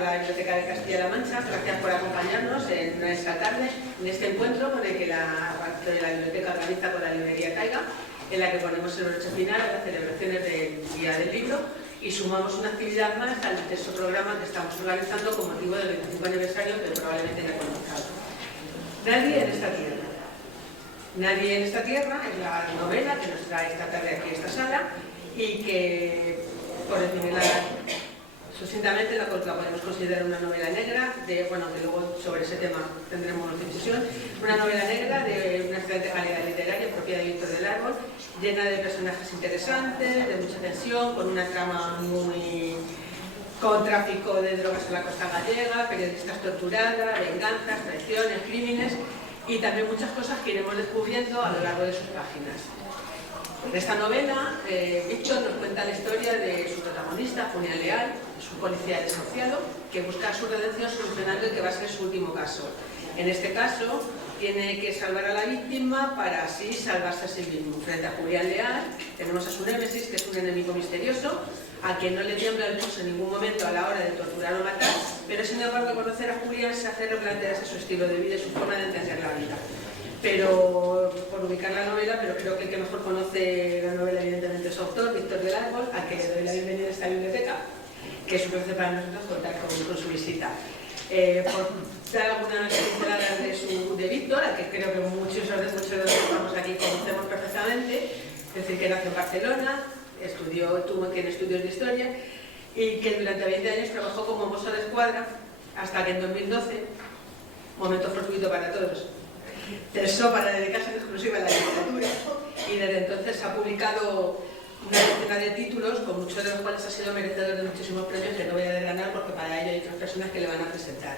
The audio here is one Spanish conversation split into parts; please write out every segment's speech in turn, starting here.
la Biblioteca de Castilla-La Mancha. Gracias por acompañarnos en esta tarde, en este encuentro con el que la Biblioteca organiza con la librería Taiga, en la que ponemos el broche final a las celebraciones del Día del Libro y sumamos una actividad más al intenso programa que estamos organizando con motivo del 25 aniversario que probablemente ya comenzado. Nadie en esta tierra. Nadie en esta tierra es la novela que nos trae esta tarde aquí a esta sala y que, por decirla sucintamente, la podemos considerar una novela negra, que luego sobre ese tema tendremos discusión, una novela negra de una excelente calidad literaria, propia de Víctor del Árbol, llena de personajes interesantes, de mucha tensión, con una trama con tráfico de drogas en la costa gallega, periodistas torturadas, venganzas, traiciones, crímenes y también muchas cosas que iremos descubriendo a lo largo de sus páginas. En esta novela, Víctor nos cuenta la historia de su protagonista, Julián Leal, su policía desahuciado, que busca su redención solucionando el que va a ser su último caso. En este caso, tiene que salvar a la víctima para así salvarse a sí mismo. Frente a Julián Leal, tenemos a su némesis, que es un enemigo misterioso, a quien no le tiembla el pulso en ningún momento a la hora de torturar o matar, pero sin embargo conocer a Julián se hace replantearse su estilo de vida y su forma de entender la vida. Pero, por ubicar la novela, pero creo que el que mejor conoce la novela evidentemente es su autor, Víctor del Árbol, a quien le doy la bienvenida a esta biblioteca, que es un placer para nosotros contar con su visita. Por dar algunas pinceladas de Víctor, a que creo que muchos de los que estamos aquí conocemos perfectamente, es decir, que nació en Barcelona, tiene estudios de historia y que durante 20 años trabajó como mozo de escuadra hasta que en 2012, momento fortuito para todos, cesó para dedicarse en exclusiva a la literatura y desde entonces ha publicado una decena de títulos, con muchos de los cuales ha sido merecedor de muchísimos premios que no voy a desgranar porque para ello hay otras personas que le van a presentar.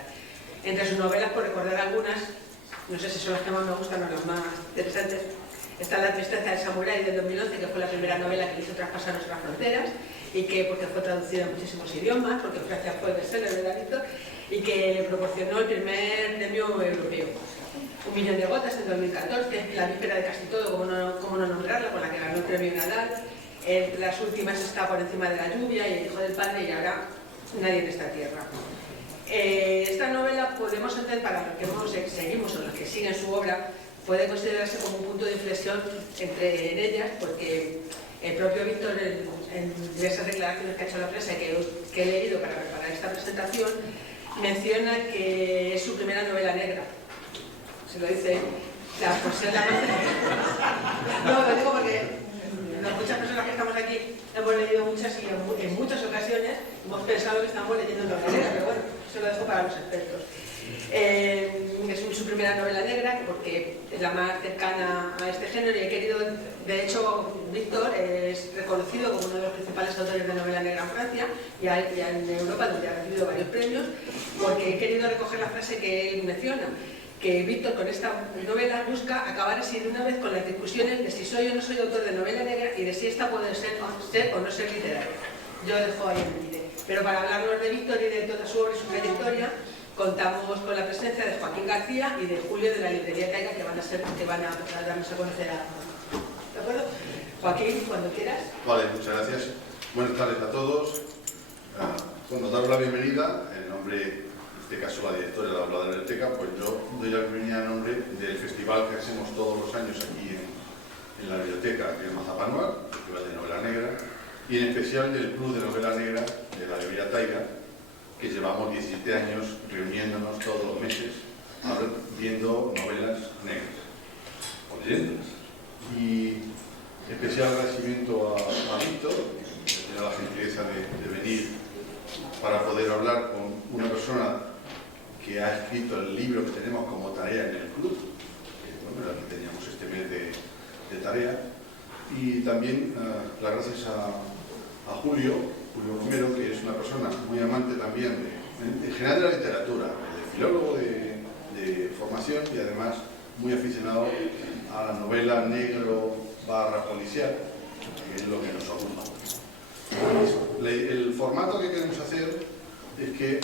Entre sus novelas, por recordar algunas, no sé si son las que más me gustan o las más interesantes, está La tristeza del samurái del 2011, que fue la primera novela que hizo traspasar nuestras fronteras y que, porque fue traducida en muchísimos idiomas, porque Francia fue bestseller, ¿verdad, Víctor? Y que le proporcionó el primer premio europeo. 1.000.000 de gotas en 2014, La víspera de casi todo, como no nombrarla, con la que ganó el premio Nadal. Las últimas está Por encima de la lluvia y El hijo del padre, y ahora Nadie en esta tierra. Esta novela podemos entender, para los que seguimos o los que siguen su obra, puede considerarse como un punto de inflexión entre ellas, porque el propio Víctor, en diversas declaraciones que ha hecho a la prensa que he leído para preparar esta presentación, menciona que es su primera novela negra. Se lo dice por ser la más... No, lo digo porque muchas personas que estamos aquí hemos leído muchas y en muchas ocasiones hemos pensado que estamos leyendo novela negra, pero bueno, eso lo dejo para los expertos. Es su primera novela negra porque es la más cercana a este género y he querido, de hecho, Víctor es reconocido como uno de los principales autores de novela negra en Francia y en Europa, donde ha recibido varios premios, porque he querido recoger la frase que él menciona, que Víctor con esta novela busca acabar así de una vez con las discusiones de si soy o no soy autor de novela negra y de si esta puede ser o no ser literaria. Yo dejo ahí el límite. Pero para hablarnos de Víctor y de toda su obra y su trayectoria, contamos con la presencia de Joaquín García y de Julio de la librería Taiga, que van a darnos a conocer a... ¿De acuerdo? Joaquín, cuando quieras. Vale, muchas gracias. Buenas tardes a todos. Daros la bienvenida en nombre, en este caso la directora de la biblioteca, pues yo doy la bienvenida en nombre del festival que hacemos todos los años aquí en la biblioteca, que es Mazapanual, el Festival de Novela Negra, y en especial del Club de Novela Negra de la librería Taiga, que llevamos 17 años reuniéndonos todos los meses viendo novelas negras, o leyéndolas. Y especial agradecimiento a Víctor, que tiene la gentileza de venir para poder hablar con una persona que ha escrito el libro que tenemos como tarea en el club, que bueno, aquí teníamos este mes de tarea. Y también las gracias a Julio Romero, que es una persona muy amante también en general de la literatura, de filólogo de formación y además muy aficionado a la novela negro / policial, que es lo que nos ocupa. El formato que queremos hacer es que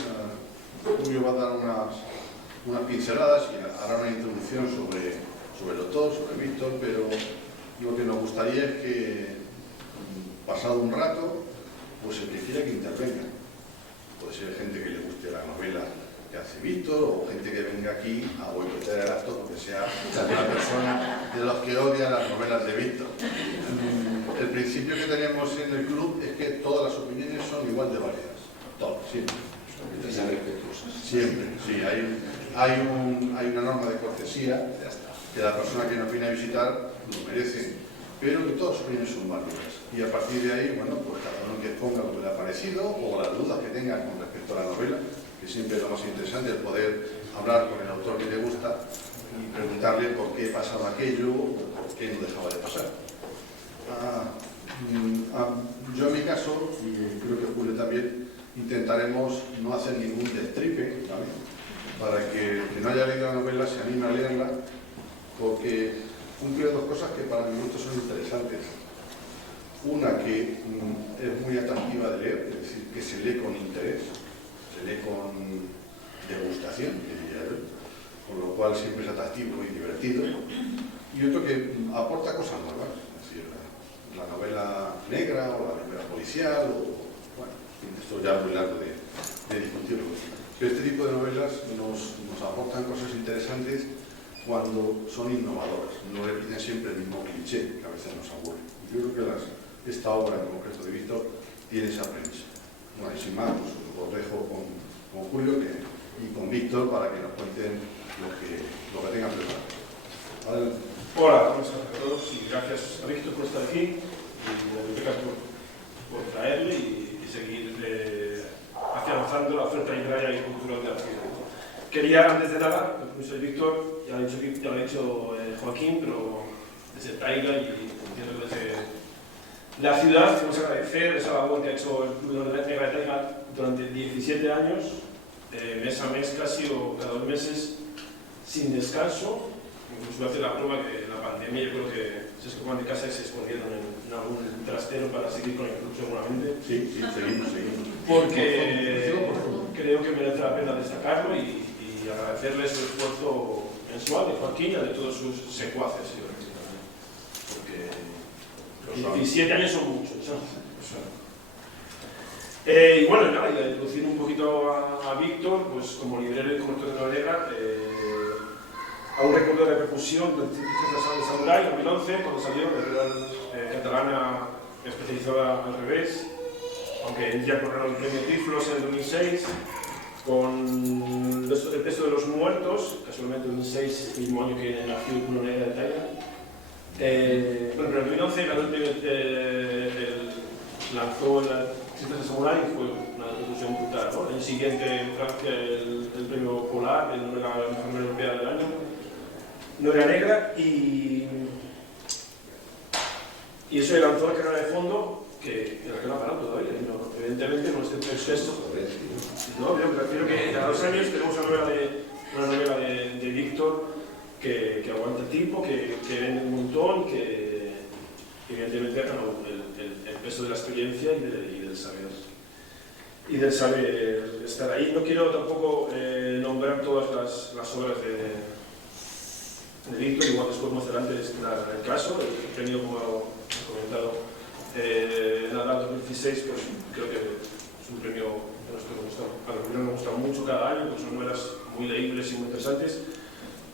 Julio va a dar unas pinceladas y hará una introducción sobre el autor, sobre Víctor, pero lo que nos gustaría es que, pasado un rato, pues el que quiera que intervenga. Puede ser gente que le guste las novelas que hace Víctor, o gente que venga aquí a boicotear el acto porque sea una persona de los que odian las novelas de Víctor. El principio que tenemos en el club es que todas las opiniones son igual de válidas, todas, siempre. Siempre, sí, hay una norma de cortesía que la persona que nos viene a visitar lo merece, pero que todas las opiniones son válidas. Y a partir de ahí, bueno, pues cada uno que ponga lo que le ha parecido o las dudas que tenga con respecto a la novela, que siempre es lo más interesante, el poder hablar con el autor que le gusta y preguntarle por qué pasaba aquello o por qué no dejaba de pasar. Yo en mi caso, y creo que Julio también, intentaremos no hacer ningún destripe, ¿vale? Para que el que no haya leído la novela se anime a leerla, porque cumple dos cosas que para mi gusto son interesantes. Una, que es muy atractiva de leer, es decir, que se lee con interés, se lee con degustación, diría yo, con lo cual siempre es atractivo y divertido. Y otro, que aporta cosas nuevas, es decir, la novela negra o la novela policial, o bueno, esto ya es muy largo de discutirlo. Pero este tipo de novelas nos aportan cosas interesantes cuando son innovadoras, no repiten siempre el mismo cliché que a veces nos aburre. Yo creo que esta obra en concreto de Víctor tiene esa premisa. Bueno, y sin más, pues os dejo con Julio y con Víctor para que nos cuenten lo que tengan preparado. Adelante. Hola, buenas tardes a todos y gracias a Víctor por estar aquí y a la biblioteca por traerle y seguir afianzando la oferta literaria y cultural de la ciudad. Quería, antes de nada, como soy Víctor, ya lo ha dicho Joaquín, pero desde Taiga y entiendo que desde la ciudad queremos agradecer esa labor que ha hecho el Club de Negra de Taiga durante 17 años, mes a mes casi o cada 2 meses, sin descanso. Incluso voy a hacer la prueba que la pandemia yo creo que se escapan de casa y se escondieron en algún trastero para seguir con el club seguramente. Sí, seguimos. Porque creo que merece la pena destacarlo y agradecerles el esfuerzo mensual de Joaquín y de todos sus secuaces. Porque 17 años son muchos, ¿no? Y bueno, nada, y a introducir un poquito a Víctor, pues como librero y como autor de novela, aún recuerdo la repercusión del Círculo de Samurai en 2011, cuando salió la editorial catalana especializada al revés, aunque ya corrieron el premio Tiflos en el 2006, con El peso de los muertos, casualmente en 2006, el mismo año que nació el Club Negra de Taiga. Bueno, pero en 2011 ganó el premio, lanzó la Círculo de Samurai y fue una repercusión brutal, ¿no? El año siguiente en Francia el premio Polar, el novela mejor europea del año. Novela negra y eso le lanzó la carrera de fondo que en la que no ha parado todavía. No, evidentemente con este proceso. No, yo prefiero que a 2 años tenemos una novela de Víctor que aguanta el tiempo, que vende un montón, que evidentemente ha ganado el peso de la experiencia y del saber estar ahí. No quiero tampoco nombrar todas las obras de Víctor, igual después más adelante estará el caso, el premio, como he comentado, Nadal 2016, pues creo que es un premio que a nosotros nos gusta mucho cada año, pues son novelas muy leíbles y muy interesantes,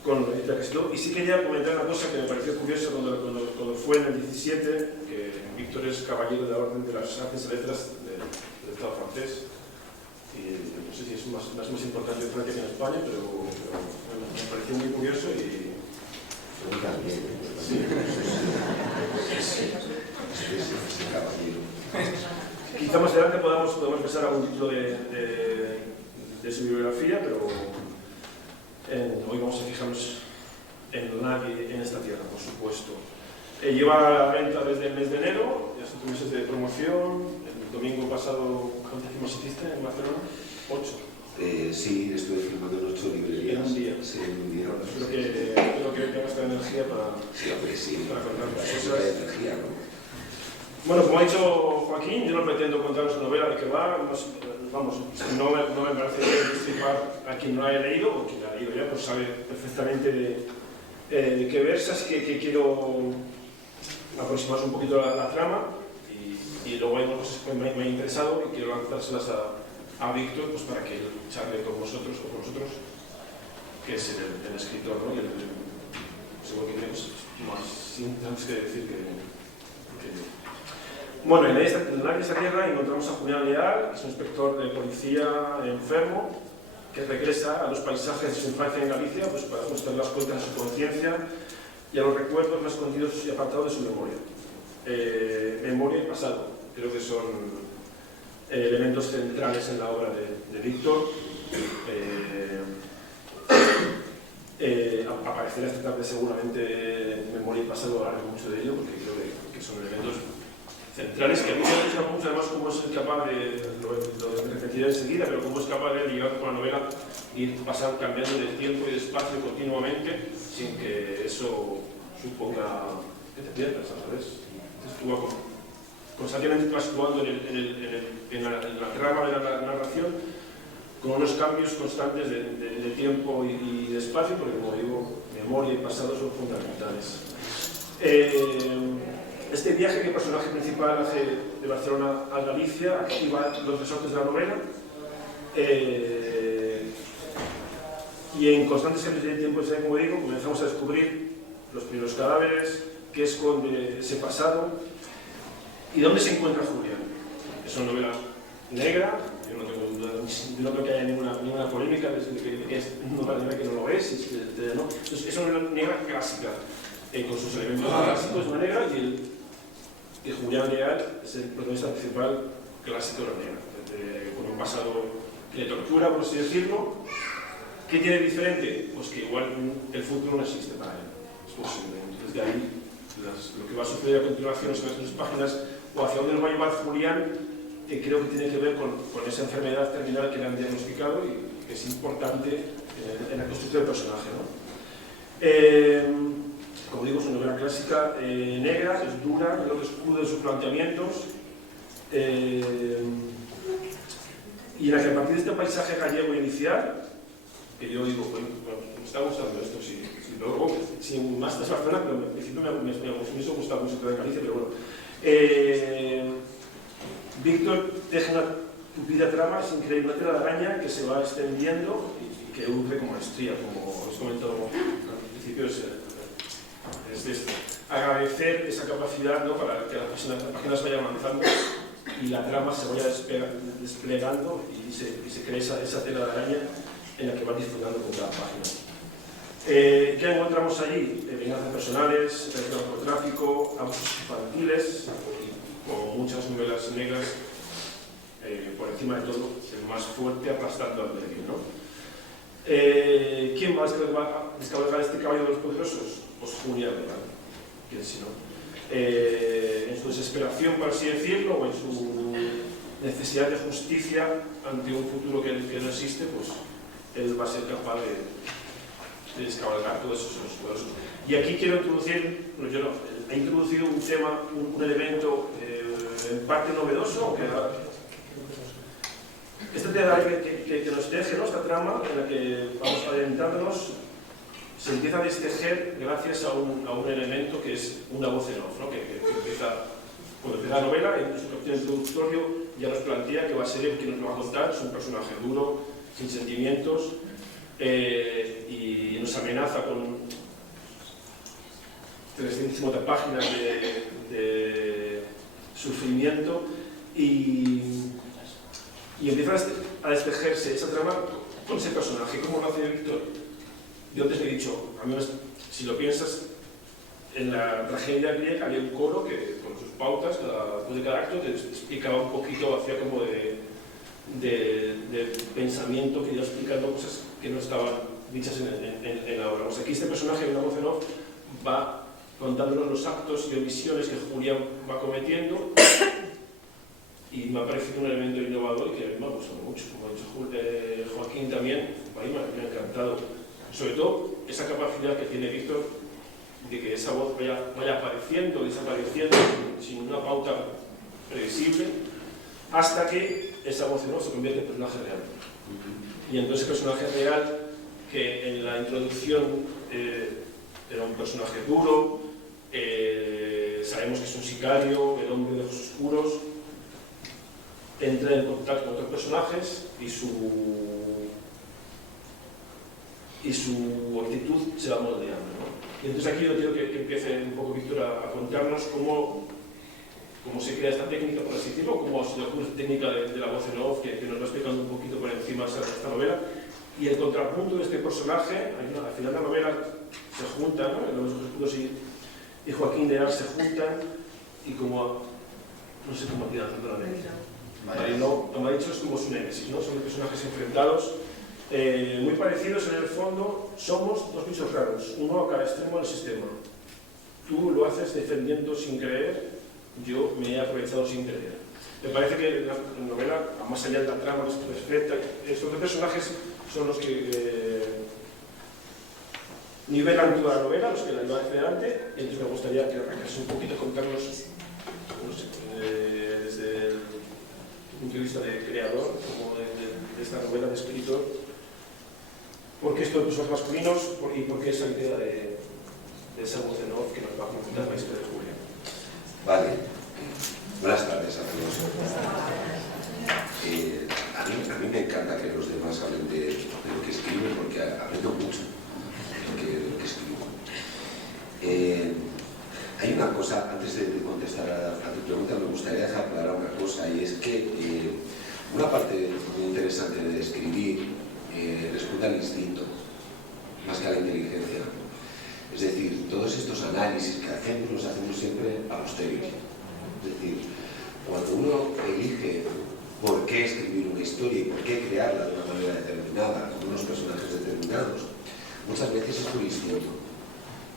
con Lolita Castillo. Y sí quería comentar una cosa que me pareció curiosa cuando fue en el 17, que Víctor es caballero de la Orden de las Artes y Letras del Estado francés, y no sé si es más importante en Francia que en España, pero me pareció muy curioso y quizá más adelante podamos pensar algún título de su bibliografía, pero hoy vamos a fijarnos en Nadie en esta tierra, por supuesto. Lleva a la venta desde el mes de enero, ya son 3 meses de promoción. El domingo pasado, ¿cuántos hiciste en Barcelona? 8. Sí, estuve filmando en 8 librerías. En un día. Sí, en un día. Espero que tengas esta energía para contar las cosas. Energía, ¿no? Bueno, como ha dicho Joaquín, yo no pretendo contaros la novela de qué va. No me parece destripar a quien no la haya leído, o quien la ha leído ya, pues sabe perfectamente de qué versa, así que quiero aproximaros un poquito a la trama y luego hay cosas que me han interesado y quiero lanzárselas a Víctor pues, para que él charle con vosotros o con nosotros, que es el escritor, ¿no? Y seguro que tiene más tenemos que decir que bueno, en el área de esa tierra encontramos a Julián Leal, que es un inspector de policía enfermo, que regresa a los paisajes de su infancia en Galicia pues, para mostrar las cuentas de su conciencia y a los recuerdos más escondidos y apartados de su memoria. Memoria y pasado, creo que son elementos centrales en la obra de Víctor. Aparecerá esta tarde seguramente Memoria y pasado, hablaré mucho de ello porque creo que son elementos centrales que a mí me gusta mucho, además cómo es capaz de, lo repetiré enseguida, pero cómo es capaz de ligar con la novela y pasar cambiando de tiempo y de espacio continuamente sin que eso suponga que te pierdas, ¿sabes? Entonces tú vas constantemente actuando en la trama de la narración con unos cambios constantes de tiempo y de espacio, porque como digo, memoria y pasado son fundamentales. Este viaje que el personaje principal hace de Barcelona a Galicia activa los resortes de la novela y en constantes cambios de tiempo, como digo, comenzamos a descubrir los primeros cadáveres, qué esconde ese pasado y dónde se encuentra Julián. Es una novela negra, yo no tengo duda, yo no creo que haya ninguna polémica de que es una novela que no lo es, ¿no? Entonces, es una novela negra clásica, con sus elementos clásicos de una negra y Julián Leal es el protagonista principal clásico de la negra, con un pasado que le tortura, por así decirlo. ¿Qué tiene diferente? Pues que igual el futuro no existe para él, es posible. Entonces de ahí lo que va a suceder a continuación en las páginas o hacia dónde nos va a llevar Julián, creo que tiene que ver con esa enfermedad terminal que le han diagnosticado y que es importante en la construcción del personaje, ¿no? Como digo, es una novela clásica negra, es dura, creo que es crudo en sus planteamientos y en la que a partir de este paisaje gallego inicial, que yo digo, bueno, me está gustando esto, sin más de Barcelona, pero en principio me hubiese gustado mucho de Galicia, pero bueno. Víctor teje una tupida trama sin creer una tela de araña que se va extendiendo y que urge con maestría, como os he comentado al principio, es esto. Agradecer esa capacidad, ¿no? Para que las páginas vayan avanzando y la trama se vaya desplegando y se cree esa tela de araña en la que vas disfrutando con cada página. ¿Qué encontramos allí? Venganzas personales, narcotráfico, abusos infantiles, como muchas novelas negras, por encima de todo, el más fuerte aplastando al débil, ¿no? ¿Quién va a descabalgar este caballo de los poderosos? Pues Julián Leal, ¿quién si no? En su desesperación, por así decirlo, o en su necesidad de justicia ante un futuro que no existe, pues él va a ser capaz de descabalgar todos esos poderosos. Y aquí quiero introducir, no, yo no, he introducido un tema, un elemento en parte novedoso, aunque esta tela que nos teje, ¿no? Esta trama en la que vamos adentrándonos se empieza a destejer gracias a un elemento que es una voz en off, ¿no? que empieza, cuando empieza la novela, en su capítulo introductorio ya nos plantea que va a ser el que nos lo va a contar, es un personaje duro, sin sentimientos, y nos amenaza con 350 páginas de sufrimiento y empieza a destejerse esa trama con ese personaje. ¿Cómo lo hace Víctor? Yo antes le he dicho, al menos si lo piensas, en la tragedia griega había un coro que con sus pautas, después de cada acto, te explicaba un poquito, hacía como de pensamiento, que iba explicando cosas que no estaban dichas en la obra. Pues aquí este personaje, una voz en off, va contándonos los actos y omisiones que Julián va cometiendo y me ha parecido un elemento innovador y que a mí me ha gustado mucho. Como ha dicho Joaquín también, a mí me ha encantado. Sobre todo esa capacidad que tiene Víctor de que esa voz vaya apareciendo, desapareciendo sin una pauta previsible hasta que esa voz no se convierte en personaje real. Y entonces el personaje real, que en la introducción era un personaje duro, sabemos que es un sicario, el hombre de ojos oscuros, entra en contacto con otros personajes y su actitud se va moldeando, ¿no? Y entonces aquí yo quiero que empiece un poco Víctor a contarnos cómo se crea esta técnica, por así decirlo, cómo se le ocurre esta técnica de la voz en off, que nos va explicando un poquito por encima esta novela, y el contrapunto de este personaje. Al final de la novela se juntan, ¿no? Los Escudos y Joaquín de Ar se juntan, y como, no sé cómo tiran tanto la mente. Marino, como ha dicho, es como su némesis, ¿no? Son personajes enfrentados, muy parecidos en el fondo. Somos dos bichos raros, uno a cada extremo del sistema. Tú lo haces defendiendo sin creer, yo me he aprovechado sin creer. Me parece que la novela, más allá de la trama, estos dos personajes son los que nivelan toda la novela, los que la llevan hacia adelante. Y entonces me gustaría que arrancase un poquito, contarnos, no sé, desde el punto de vista de creador, como de esta novela de escritor, por qué estos personajes masculinos y por qué esa idea de esa voz en off que nos va a contar la historia de Julia. Vale. Buenas tardes a todos. A mí me encanta que los demás hablen de lo que escriben, porque aprendo mucho de lo que escribo. Hay una cosa, antes de contestar a tu pregunta, me gustaría dejar clara una cosa, y es que una parte muy interesante de escribir responde al instinto, más que a la inteligencia. Es decir, todos estos análisis que hacemos los hacemos siempre a posteriori. Es decir, cuando uno elige por qué escribir una historia y por qué crearla de una manera determinada, con unos personajes determinados, muchas veces es por instinto.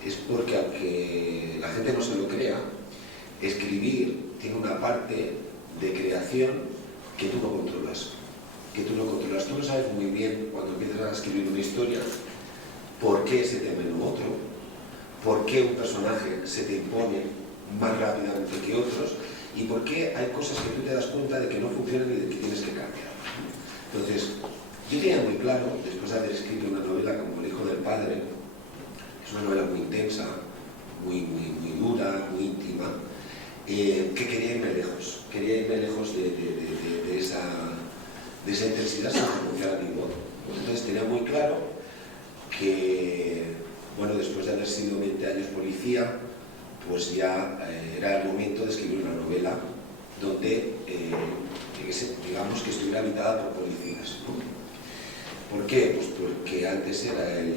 Es porque, aunque la gente no se lo crea, escribir tiene una parte de creación que tú no controlas. Tú no sabes muy bien, cuando empiezas a escribir una historia, por qué ese tema y no otro, por qué un personaje se te impone más rápidamente que otros, y por qué hay cosas que tú te das cuenta de que no funcionan y de que tienes que cambiar. Entonces, yo tenía muy claro, después de haber escrito una novela como El hijo del padre, es una novela muy intensa, muy dura, muy íntima, que quería irme lejos de esa intensidad sin pronunciar a mi voz. Entonces tenía muy claro que, bueno, después de haber sido 20 años policía, pues ya era el momento de escribir una novela donde, digamos, que estuviera habitada por policías, ¿no? ¿Por qué? Pues porque antes era el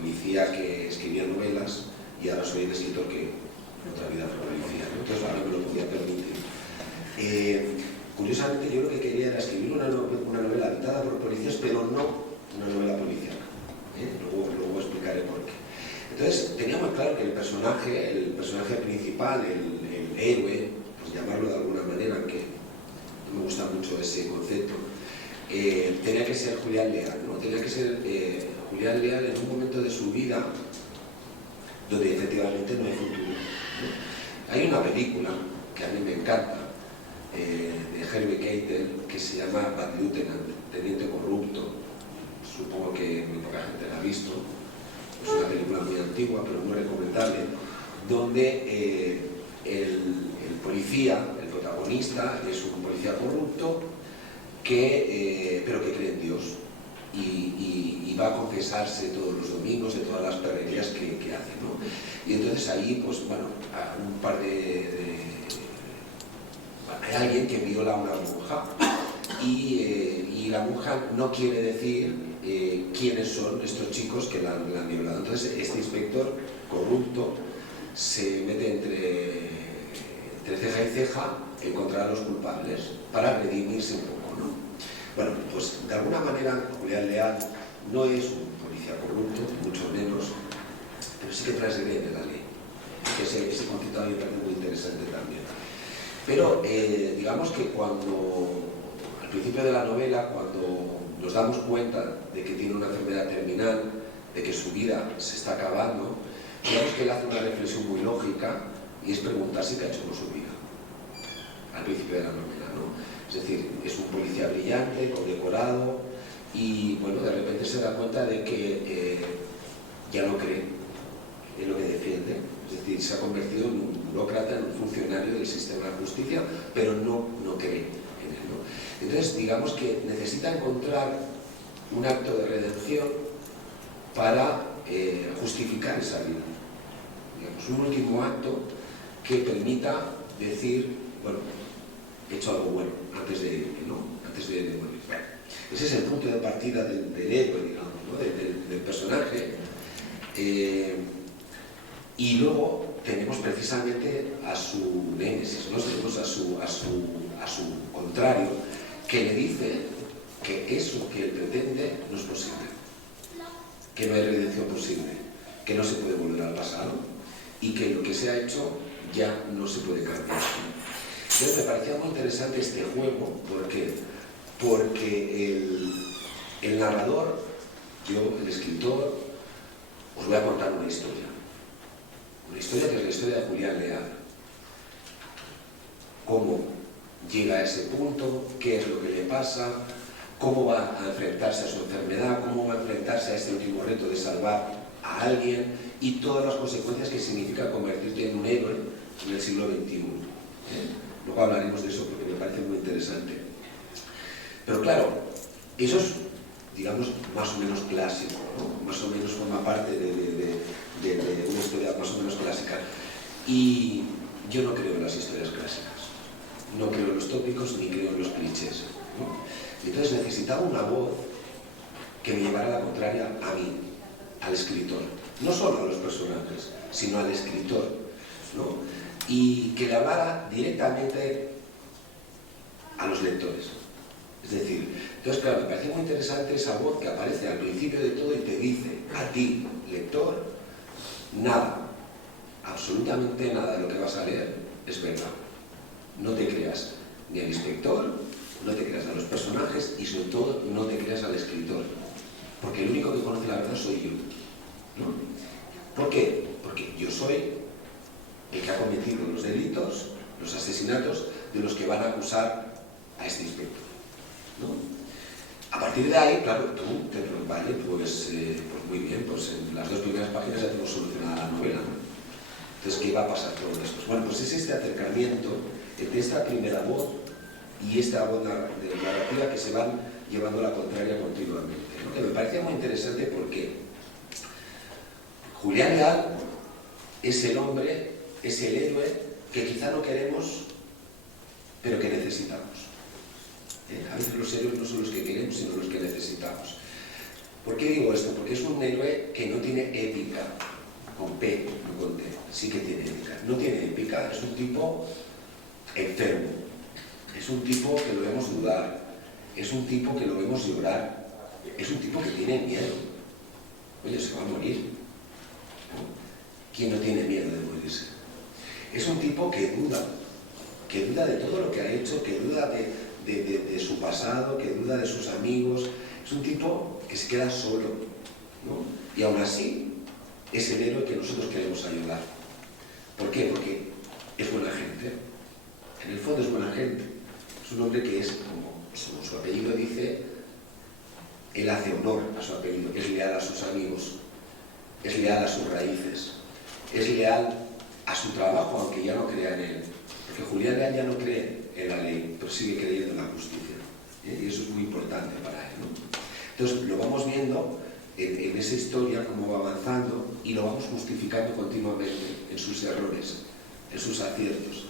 policía que escribía novelas y ahora soy el escritor que en otra vida fue policía, ¿no? Entonces ahora me lo podía permitir. Curiosamente, yo lo que quería era escribir una novela habitada por policías, pero no una novela policial. Luego explicaré por qué. Entonces, tenía muy claro que el personaje principal, el héroe, pues llamarlo de alguna manera, aunque no me gusta mucho ese concepto, tenía que ser Julián Leal, ¿no? Tenía que ser Julián Leal en un momento de su vida donde efectivamente no hay futuro, ¿no? Hay una película que a mí me encanta, de Harvey Keitel, que se llama Bad Lieutenant, Teniente Corrupto. Supongo que muy poca gente la ha visto. Es una película muy antigua, pero muy recomendable, donde el policía, el protagonista, es un policía corrupto, pero que cree en Dios y va a confesarse todos los domingos de todas las perrerías que hace, ¿no? Y entonces ahí, pues bueno, un par hay alguien que viola a una monja y la monja no quiere decir quiénes son estos chicos que la han violado. Entonces este inspector corrupto se mete entre ceja y ceja a encontrar a los culpables para redimirse un poco, ¿no? Bueno, pues de alguna manera Julián Leal no es un policía corrupto, mucho menos, pero sí que transgrede la ley. Ese concepto a mí me parece muy interesante también. Pero digamos que al principio de la novela, cuando nos damos cuenta de que tiene una enfermedad terminal, de que su vida se está acabando, digamos que él hace una reflexión muy lógica y es preguntarse qué ha hecho con su vida al principio de la novela, ¿no? Es decir, es un policía brillante, condecorado, y bueno, de repente se da cuenta de que ya no cree en lo que defiende. Es decir, se ha convertido en un burócrata, en un funcionario del sistema de justicia, pero no cree en él, ¿no? Entonces, digamos que necesita encontrar un acto de redención para justificar esa vida. Digamos, un último acto que permita decir, bueno, he hecho algo bueno antes de irme, ¿no? Antes de morir. Bueno, ese es el punto de partida del héroe, digamos, ¿no? Del personaje. Y luego tenemos precisamente a su némesis, ¿no? Tenemos a su contrario, que le dice que eso que él pretende no es posible, que no hay redención posible, que no se puede volver al pasado y que lo que se ha hecho ya no se puede cambiar. Entonces me parecía muy interesante este juego, porque el narrador, yo, el escritor, os voy a contar una historia que es la historia de Julián Leal. Cómo llega a ese punto, qué es lo que le pasa, cómo va a enfrentarse a su enfermedad, cómo va a enfrentarse a este último reto de salvar a alguien y todas las consecuencias que significa convertirte en un héroe en el siglo XXI. Luego hablaremos de eso porque me parece muy interesante. Pero claro, eso es, digamos, más o menos clásico, ¿no? Más o menos forma parte de una historia más o menos clásica. Y yo no creo en las historias clásicas. No creo en los tópicos ni creo en los clichés, ¿no? Entonces necesitaba una voz que me llevara a la contraria a mí, al escritor. No solo a los personajes, sino al escritor, ¿no? Y que le hablara directamente a los lectores. Es decir, entonces claro, me parece muy interesante esa voz que aparece al principio de todo y te dice a ti, lector, nada, absolutamente nada de lo que vas a leer es verdad. No te creas ni al inspector, no te creas a los personajes y sobre todo no te creas al escritor. Porque el único que conoce la verdad soy yo, ¿no? ¿Por qué? Porque yo soy el que ha cometido los delitos, los asesinatos de los que van a acusar a este inspector, ¿no? A partir de ahí, claro, tú te vale, pues muy bien, pues en las 2 primeras páginas ya tenemos solucionada la novela, ¿no? Entonces, ¿qué va a pasar todo esto? Bueno, pues es este acercamiento entre esta primera voz y esta voz narrativa que se van llevando a la contraria continuamente, ¿no? Que me parece muy interesante porque Julián Leal es el hombre, es el héroe que quizá no queremos, pero que necesitamos. A veces los héroes no son los que queremos, sino los que necesitamos. ¿Por qué digo esto? Porque es un héroe que no tiene épica, con P, no con T, sí que tiene épica. No tiene épica, es un tipo enfermo, es un tipo que lo vemos dudar, es un tipo que lo vemos llorar, es un tipo que tiene miedo. Oye, se va a morir, ¿no? ¿Quién no tiene miedo de morirse? Es un tipo que duda de todo lo que ha hecho, que duda de su pasado, que duda de sus amigos. Es un tipo que se queda solo, ¿no? Y aún así es el héroe que nosotros queremos ayudar. ¿Por qué? Porque es buena gente. En el fondo es buena gente. Es un hombre que es, como su apellido dice, él hace honor a su apellido, es leal a sus amigos, es leal a sus raíces, es leal a su trabajo, aunque ya no crea en él. Porque Julián Leal ya no cree en la ley, pero sigue creyendo en la justicia. Y eso es muy importante para él, ¿no? Entonces lo vamos viendo en esa historia, cómo va avanzando, y lo vamos justificando continuamente en sus errores, en sus aciertos.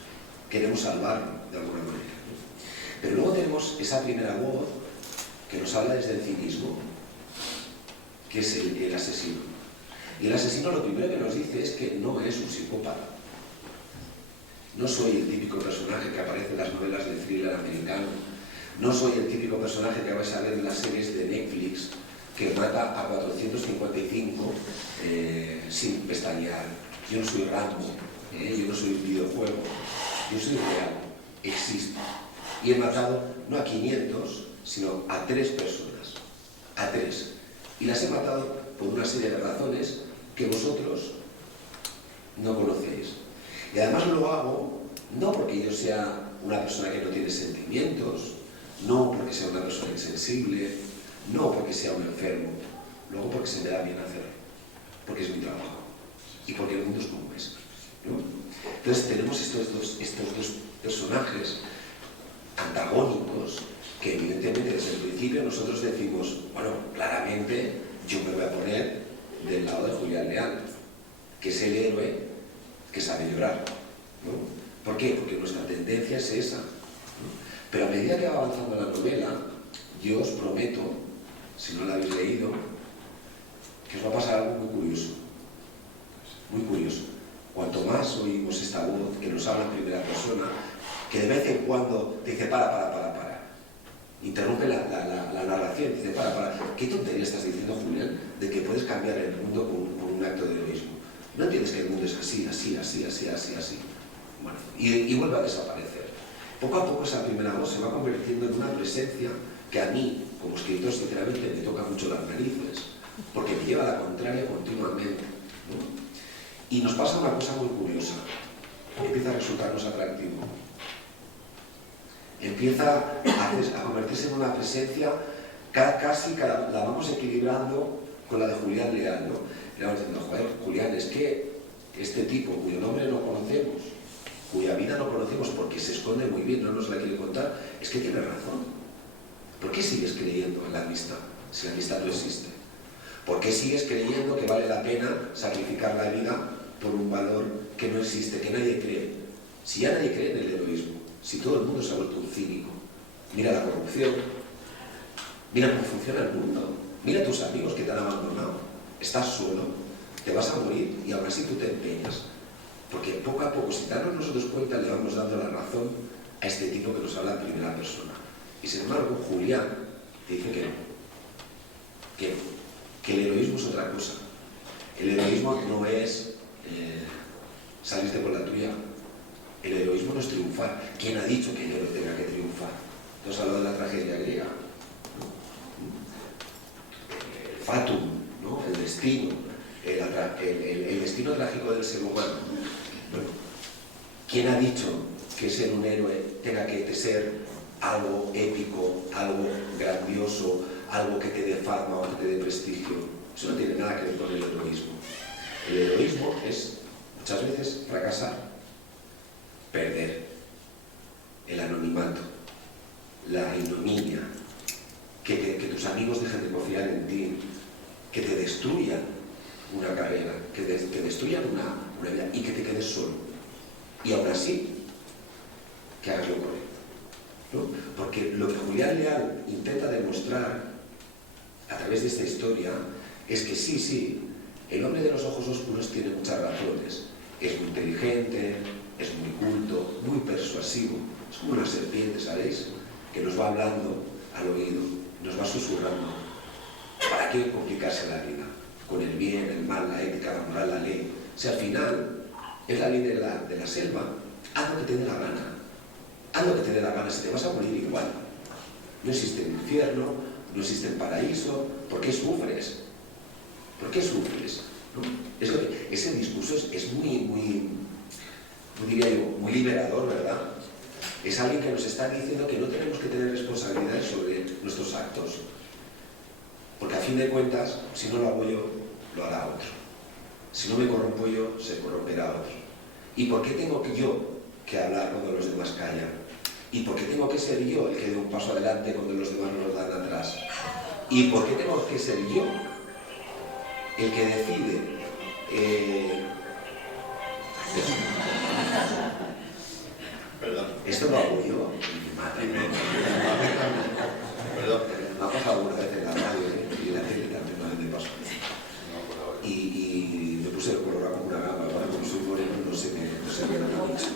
Queremos salvarlo de alguna manera, ¿no? Pero luego tenemos esa primera voz que nos habla desde el cinismo, que es el asesino. Y el asesino lo primero que nos dice es que no es un psicópata. No soy el típico personaje que aparece en las novelas de thriller americano. No soy el típico personaje que vais a ver en las series de Netflix que mata a 455 sin pestañear. Yo no soy Rambo, yo no soy un videojuego. Yo soy real, existo. Y he matado no a 500, sino a 3 personas. A 3. Y las he matado por una serie de razones que vosotros no conocéis. Y además lo hago no porque yo sea una persona que no tiene sentimientos, no porque sea una persona insensible, no porque sea un enfermo, luego porque se me da bien hacerlo, porque es mi trabajo y porque el mundo es como es, ¿no? Entonces tenemos estos dos personajes antagónicos que evidentemente desde el principio nosotros decimos, bueno, claramente yo me voy a poner del lado de Julián Leal, que es el héroe que sabe llorar, ¿no? ¿Por qué? Porque nuestra tendencia es esa, ¿no? Pero a medida que va avanzando la novela, yo os prometo, si no la habéis leído, que os va a pasar algo muy curioso. Muy curioso. Cuanto más oímos esta voz que nos habla en primera persona, que de vez en cuando te dice para. Interrumpe la narración, dice para. ¿Qué tontería estás diciendo, Julián, de que puedes cambiar el mundo con un acto de heroísmo? ¿No entiendes que el mundo es así? Bueno, y vuelve a desaparecer. Poco a poco esa primera voz se va convirtiendo en una presencia que a mí, como escritor, sinceramente, me toca mucho las narices, porque me lleva a la contraria continuamente, ¿no? Y nos pasa una cosa muy curiosa, empieza a resultarnos atractivo. Empieza a convertirse en una presencia casi la vamos equilibrando con la de Julián Leal, ¿no? Y vamos diciendo, joder, Julián, es que este tipo, cuyo nombre no conocemos, cuya vida no conocemos porque se esconde muy bien, no nos la quiere contar, es que tiene razón. ¿Por qué sigues creyendo en la amistad si la amistad no existe? ¿Por qué sigues creyendo que vale la pena sacrificar la vida por un valor que no existe, que nadie cree? Si ya nadie cree en el heroísmo, si todo el mundo se ha vuelto un cínico, mira la corrupción, mira cómo funciona el mundo, mira a tus amigos que te han abandonado, estás solo, te vas a morir y aún así tú te empeñas. Porque poco a poco, sin darnos nosotros cuenta, le vamos dando la razón a este tipo que nos habla en primera persona. Y sin embargo, Julián te dice que no, que el heroísmo es otra cosa. El heroísmo no es salirte por la tuya. El heroísmo no es triunfar. ¿Quién ha dicho que el héroe tenga que triunfar? ¿No has hablado de la tragedia griega? El fatum, ¿no? El destino, el destino trágico del ser humano. Bueno, ¿quién ha dicho que ser un héroe tenga que ser algo épico, algo grandioso, algo que te dé fama o que te dé prestigio? Eso no tiene nada que ver con el heroísmo. El heroísmo es, muchas veces, fracasar, perder, el anonimato, la ignominia, que tus amigos dejen de confiar en ti, que te destruyan una carrera, que destruyan una vida y que te quedes solo. Y aún así, que hagas lo correcto, ¿no? Porque lo que Julián Leal intenta demostrar a través de esta historia es que sí, el hombre de los ojos oscuros tiene muchas razones. Es muy inteligente, es muy culto, muy persuasivo. Es como una serpiente, ¿sabéis? Que nos va hablando al oído, nos va susurrando. ¿Para qué complicarse la vida? Con el bien, el mal, la ética, la moral, la ley. Si al final es la ley de la selva, haz lo que te dé la gana. Haz lo que te dé la gana, si te vas a morir igual. No existe el infierno, no existe el paraíso. ¿Por qué sufres? ¿Por qué sufres? ¿No? Ese discurso es muy diría yo, muy liberador, ¿verdad? Es alguien que nos está diciendo que no tenemos que tener responsabilidades sobre nuestros actos. Porque a fin de cuentas, si no lo hago yo, lo hará otro. Si no me corrompo yo, se corromperá otro. ¿Y por qué tengo yo que hablar cuando los demás callan? ¿Y por qué tengo que ser yo el que dé un paso adelante cuando los demás nos dan atrás? ¿Y por qué tengo que ser yo el que decide Perdón. esto lo hago yo? Perdón. Me ha pasado alguna vez en la radio y en la tele también una vez me pasó. Y me puse el colorado como una gamba. Ahora como soy moreno no sé qué lo que he dicho.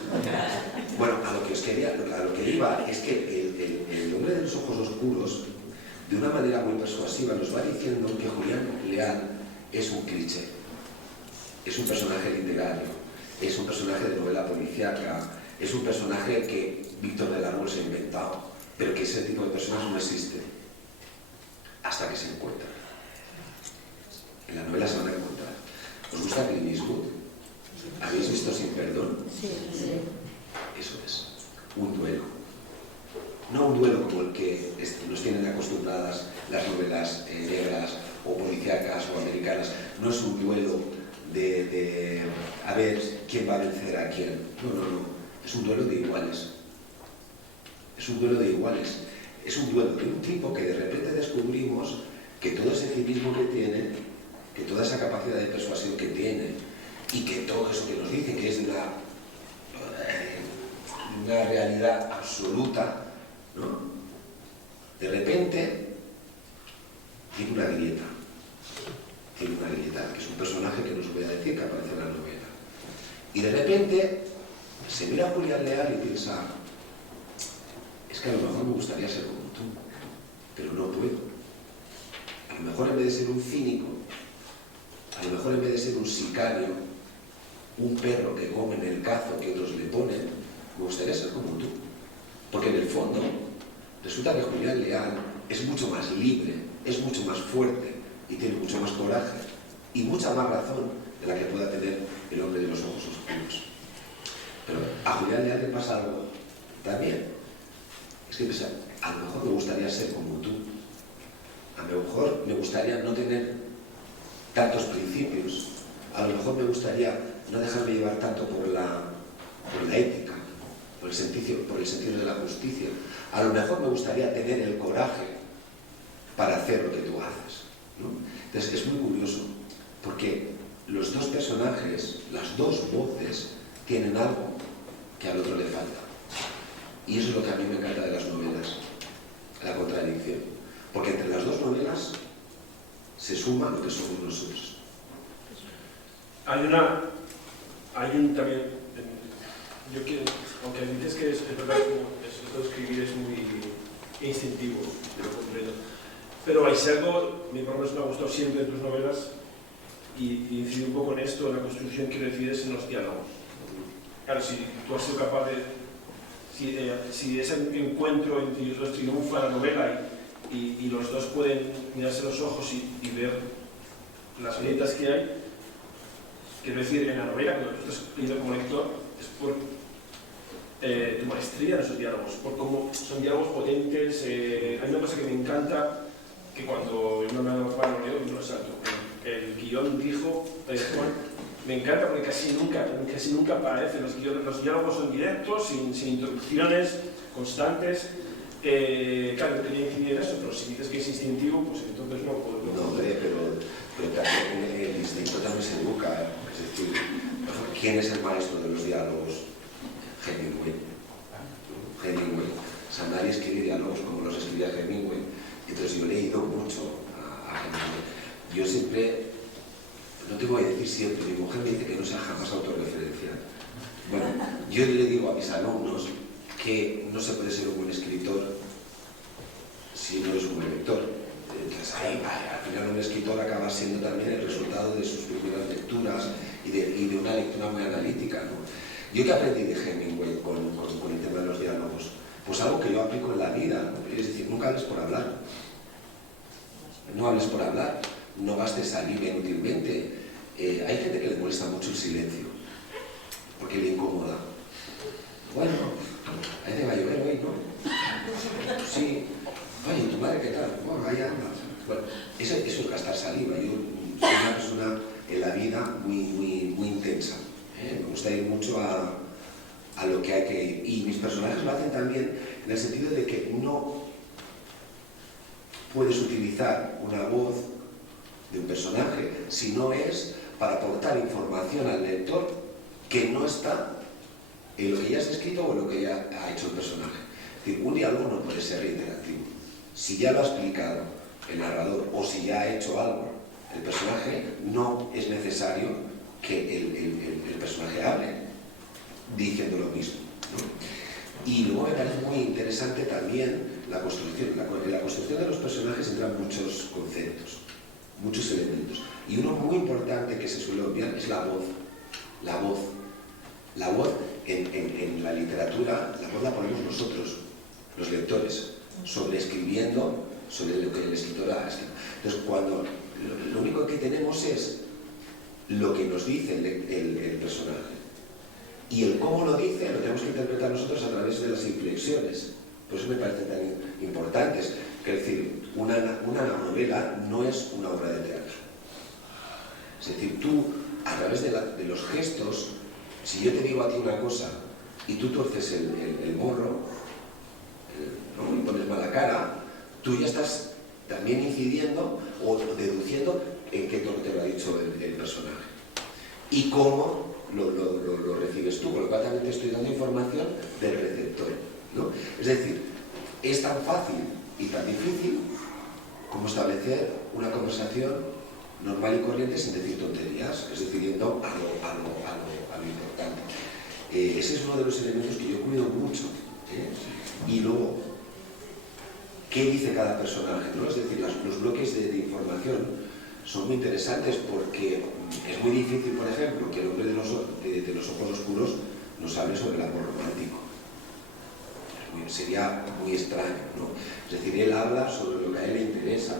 Bueno, a lo que iba es que el hombre de los ojos oscuros, de una manera muy persuasiva, nos va diciendo que Julián Leal es un cliché, es un personaje literario, es un personaje de novela policíaca, es un personaje que Víctor del Árbol se ha inventado, pero que ese tipo de personas no existe hasta que se encuentran. En la novela se van a encontrar. ¿Os gusta Clint Eastwood? ¿Habéis visto Sin Perdón? Sí. Eso es, un duelo. No un duelo como el que nos tienen acostumbradas las novelas negras o policíacas o americanas. No es un duelo de a ver quién va a vencer a quién. No. Es un duelo de iguales. es un duelo de iguales, es un duelo de un tipo que de repente descubrimos que todo ese cinismo que tiene, que toda esa capacidad de persuasión que tiene y que todo eso que nos dice que es de una realidad absoluta, ¿no? De repente tiene una grieta, que es un personaje que no os voy a decir, que aparece en la novela. Y de repente se mira a Julián Leal y piensa, es que a lo mejor me gustaría ser como tú, pero no puedo. A lo mejor en vez de ser un cínico, a lo mejor en vez de ser un sicario, un perro que come en el cazo que otros le ponen, me gustaría ser como tú. Porque en el fondo resulta que Julián Leal es mucho más libre, es mucho más fuerte y tiene mucho más coraje y mucha más razón de la que pueda tener el hombre de los ojos oscuros. Pero a Julián Leal le pasa algo también. Es que piensa, a lo mejor me gustaría ser como tú. A lo mejor me gustaría no tener tantos principios. A lo mejor me gustaría no dejarme llevar tanto por la ética, por el sentido de la justicia. A lo mejor me gustaría tener el coraje para hacer lo que tú haces, ¿no? Entonces es muy curioso, porque los dos personajes, las dos voces, tienen algo que al otro le falta. Y eso es lo que a mí me encanta de las novelas, la contradicción. Porque entre las dos novelas se suma lo que somos nosotros. Hay un también, yo quiero, aunque dices que es verdad, esto de escribir es muy instintivo, yo lo comprendo, pero hay algo, mi programa me ha gustado siempre en tus novelas, y incidir un poco en esto, en la construcción que decides en los diálogos. Claro, si tú has sido capaz de, si ese encuentro entre ellos dos triunfa la novela y los dos pueden mirarse a los ojos y ver las grietas que hay, quiero decir, en la novela, cuando tú estás leyendo como lector, es por tu maestría en esos diálogos, por cómo son diálogos potentes. Hay una cosa que me encanta, que cuando yo me lo leo, yo lo salto. El guión dijo, Juan, me encanta porque casi nunca aparece. Los diálogos son directos, sin introducciones constantes. Claro, quería incidir en eso, pero si dices que es instintivo, pues entonces no puedo. No, hombre, pero también el instinto también se educa. Es decir, ¿quién es el maestro de los diálogos? Hemingway. O sea, nadie escribe diálogos como los escribía Hemingway. Entonces yo he leído mucho a Hemingway. Yo siempre, no te voy a decir siempre, mi mujer me dice que no sea jamás autorreferencial. Bueno, yo le digo a mis alumnos que no se puede ser un buen escritor si no es un buen lector. Entonces ahí, al final un escritor acaba siendo también el resultado de sus primeras lecturas y de una lectura muy analítica, ¿no? Yo que aprendí de Hemingway con el tema de los diálogos, pues algo que yo aplico en la vida, ¿no? Es decir, nunca hables por hablar. No hables por hablar, no gastes saliva inútilmente. Hay gente que le molesta mucho el silencio, porque le incomoda. Bueno, ahí te va a llover hoy, ¿no? Sí. Oye, ¿tu madre qué tal? Bueno, ahí anda. Bueno, eso es gastar saliva. Yo soy una persona en la vida muy intensa. Me gusta ir mucho a lo que hay que ir. Y mis personajes lo hacen también en el sentido de que no puedes utilizar una voz de un personaje si no es para aportar información al lector que no está en lo que ya has escrito o en lo que ya ha hecho el personaje. Es decir, un diálogo no puede ser reiterativo. Si ya lo ha explicado el narrador o si ya ha hecho algo el personaje, no es necesario que el personaje hable diciendo lo mismo, ¿no? Y luego me parece muy interesante también la construcción. En la construcción de los personajes entran muchos conceptos, muchos elementos. Y uno muy importante que se suele obviar es la voz. La voz. La voz en la literatura, la voz la ponemos nosotros, los lectores, sobreescribiendo sobre lo que el escritor ha escrito. Entonces, cuando lo único que tenemos es lo que nos dice el personaje. Y el cómo lo dice lo tenemos que interpretar nosotros a través de las inflexiones. Por eso me parecen tan importantes. Es decir, una novela no es una obra de teatro. Es decir, tú, a través de los gestos, si yo te digo a ti una cosa y tú torces el morro, ¿no? Y pones mala cara, tú ya estás también incidiendo o deduciendo en qué tono te lo ha dicho el personaje y cómo lo recibes tú, con lo cual también te estoy dando información del receptor, ¿no? Es decir, es tan fácil y tan difícil como establecer una conversación normal y corriente sin decir tonterías, es decir, yendo a lo importante. Ese es uno de los elementos que yo cuido mucho, ¿eh? Y luego, ¿qué dice cada personaje, ¿no? Es decir, los bloques de información son muy interesantes porque es muy difícil, por ejemplo, que el hombre de los ojos oscuros nos hable sobre el amor romántico. Sería muy extraño, ¿no? Es decir, él habla sobre lo que a él le interesa,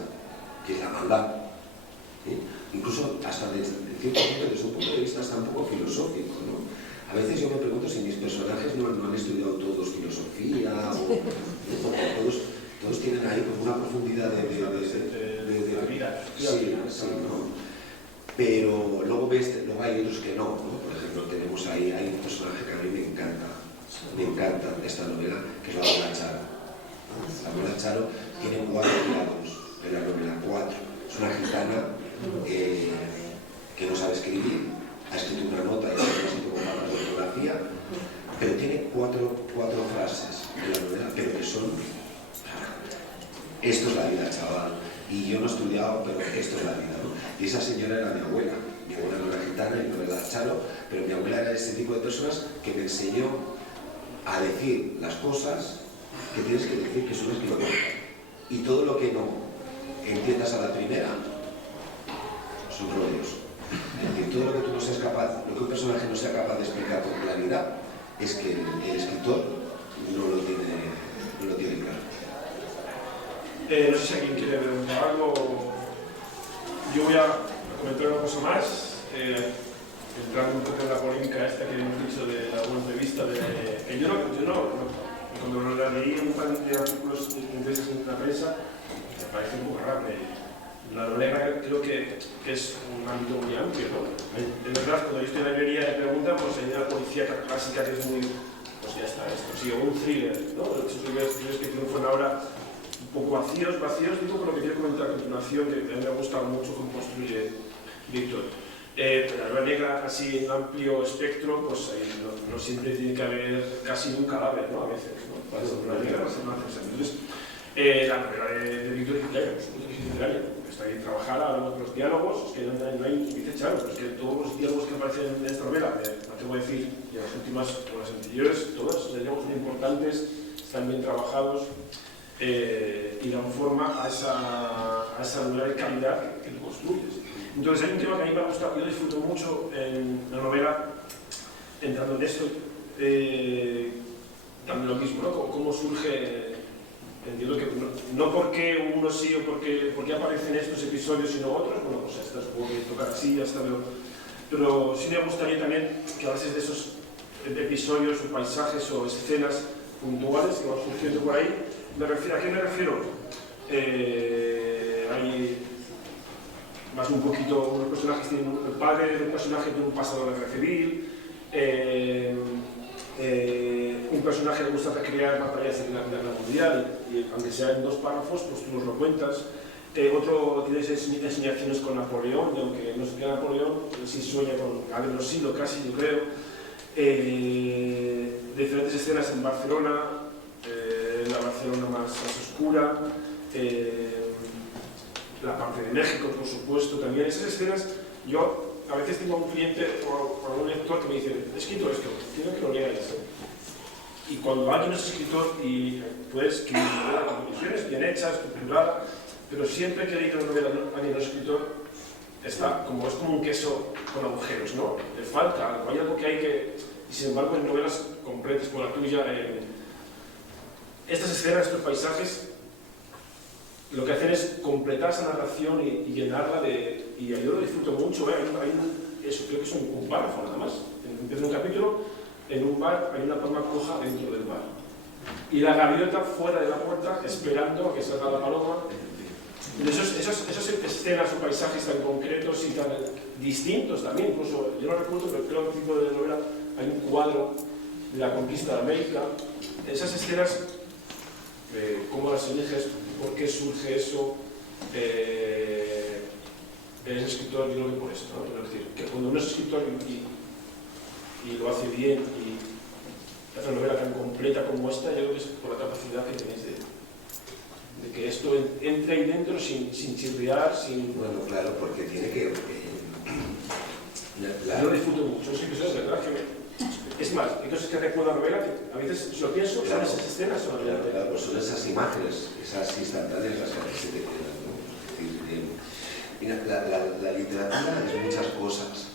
que es la maldad. ¿Sí? Incluso hasta desde un punto de vista hasta un poco filosófico, ¿no? A veces yo me pregunto si mis personajes no han estudiado todos filosofía o todos tienen ahí como una profundidad de la vida. Sí, ¿no? Pero luego hay otros que no, ¿no? Por ejemplo, tenemos ahí hay un personaje que a mí me encanta de esta novela, que es la abuela Charo. La abuela Charo tiene 4 diálogos en la novela, 4. Es una gitana que no sabe escribir, ha escrito una nota y ha escrito como para fotografía, pero tiene 4 frases en la novela, pero que son: esto es la vida, chaval. Y yo no he estudiado, pero esto es la vida, ¿no? Y esa señora era mi abuela. Mi abuela no era gitana y no era Charo, pero mi abuela era ese tipo de personas que me enseñó a decir las cosas que tienes que decir, que son escritas. Y todo lo que no entiendas a la primera son rodeos. Es decir, todo lo que tú no seas capaz, lo que un personaje no sea capaz de explicar con claridad, es que el escritor no lo tiene claro. No sé si alguien quiere preguntar algo. Yo voy a comentar una cosa más, entrando un poco en la polémica esta que hemos dicho de alguna entrevista, que yo cuando la leí en un par de artículos de veces en la prensa, me parece un poco raro. La novela creo que es un ámbito muy amplio, ¿no? De verdad, cuando yo estoy en la librería de pregunta, pues hay una policía clásica que es muy, pues ya está, esto sí, o un thriller, ¿no? Esos thrillers que triunfan ahora un poco vacíos, digo, por lo que quiero comentar a continuación, que a mí me ha gustado mucho cómo construye Víctor. La novela negra, así en un amplio espectro, pues no siempre tiene que haber casi un cadáver, ¿no? A veces, ¿no? Para ser una negra, para ser una censura. Entonces, la novela de Víctor es literaria, es literaria. Está bien trabajada, hablamos de los diálogos, es que no hay, dice Charo, pero es que todos los diálogos que aparecen en esta novela, me atrevo a decir, y en las últimas o las anteriores, todos los diálogos son importantes, están bien trabajados, y dan forma a esa novela de calidad que tú construyes. Entonces hay un tema que a mí me ha gustado, yo disfruto mucho en la novela, entrando en esto, también lo mismo, ¿no? Cómo surge, entiendo que no porque uno sí o porque aparecen estos episodios sino otros, bueno, pues esta supongo que tocar así, ya está, pero sí me gustaría también que a veces de esos episodios o paisajes o escenas puntuales que van surgiendo por ahí, ¿a qué me refiero? Hay más un poquito, unos personajes tienen, el padre de un personaje tiene un pasado de la guerra civil, un personaje le gusta recrear batallas de la Guerra Mundial y aunque sea en 2 párrafos, pues tú nos lo cuentas. Otro tiene enseñaciones con Napoleón, y aunque no se queda Napoleón, sí sueña con haberlo sido casi, yo creo. Diferentes escenas en Barcelona, la Barcelona más oscura, la parte de México, por supuesto, también. Esas escenas, yo a veces tengo a un cliente o a un lector que me dice: he escrito esto, quiero que lo leáis. Y cuando alguien es escritor y puede escribir con condiciones bien hechas, estructurada, pero siempre que he leído una novela de alguien no es escritor, es como un queso con agujeros, ¿no? Le falta algo, hay algo que hay que... Y sin embargo, en novelas completas como la tuya, estas escenas, estos paisajes, lo que hacen es completar esa narración y llenarla de... Y yo lo disfruto mucho, eso creo que es un párrafo nada más. Empieza un capítulo, en un bar hay una palma coja dentro del bar. Y la gaviota fuera de la puerta esperando a que salga la paloma. Esas escenas o paisajes tan concretos y tan distintos también, incluso, yo no recuerdo, pero creo que en el tipo de novela hay un cuadro de la conquista de América. Esas escenas cómo las eliges, por qué surge eso, eres escritor, yo creo que por esto, ¿no? Es decir, que cuando uno es escritor y lo hace bien y hace una novela tan completa como esta, yo creo que es por la capacidad que tenéis de que esto entre ahí dentro sin chirriar, sin... Bueno, claro, porque tiene que... Yo lo disfruto mucho, es episodios de verdad que es más, hay cosas que recuerdo la novela que a veces, si lo pienso, claro, son esas escenas solamente. Claro, pues son esas imágenes, esas instantáneas las que se te quedan, ¿no? Es decir, mira, la literatura es muchas cosas,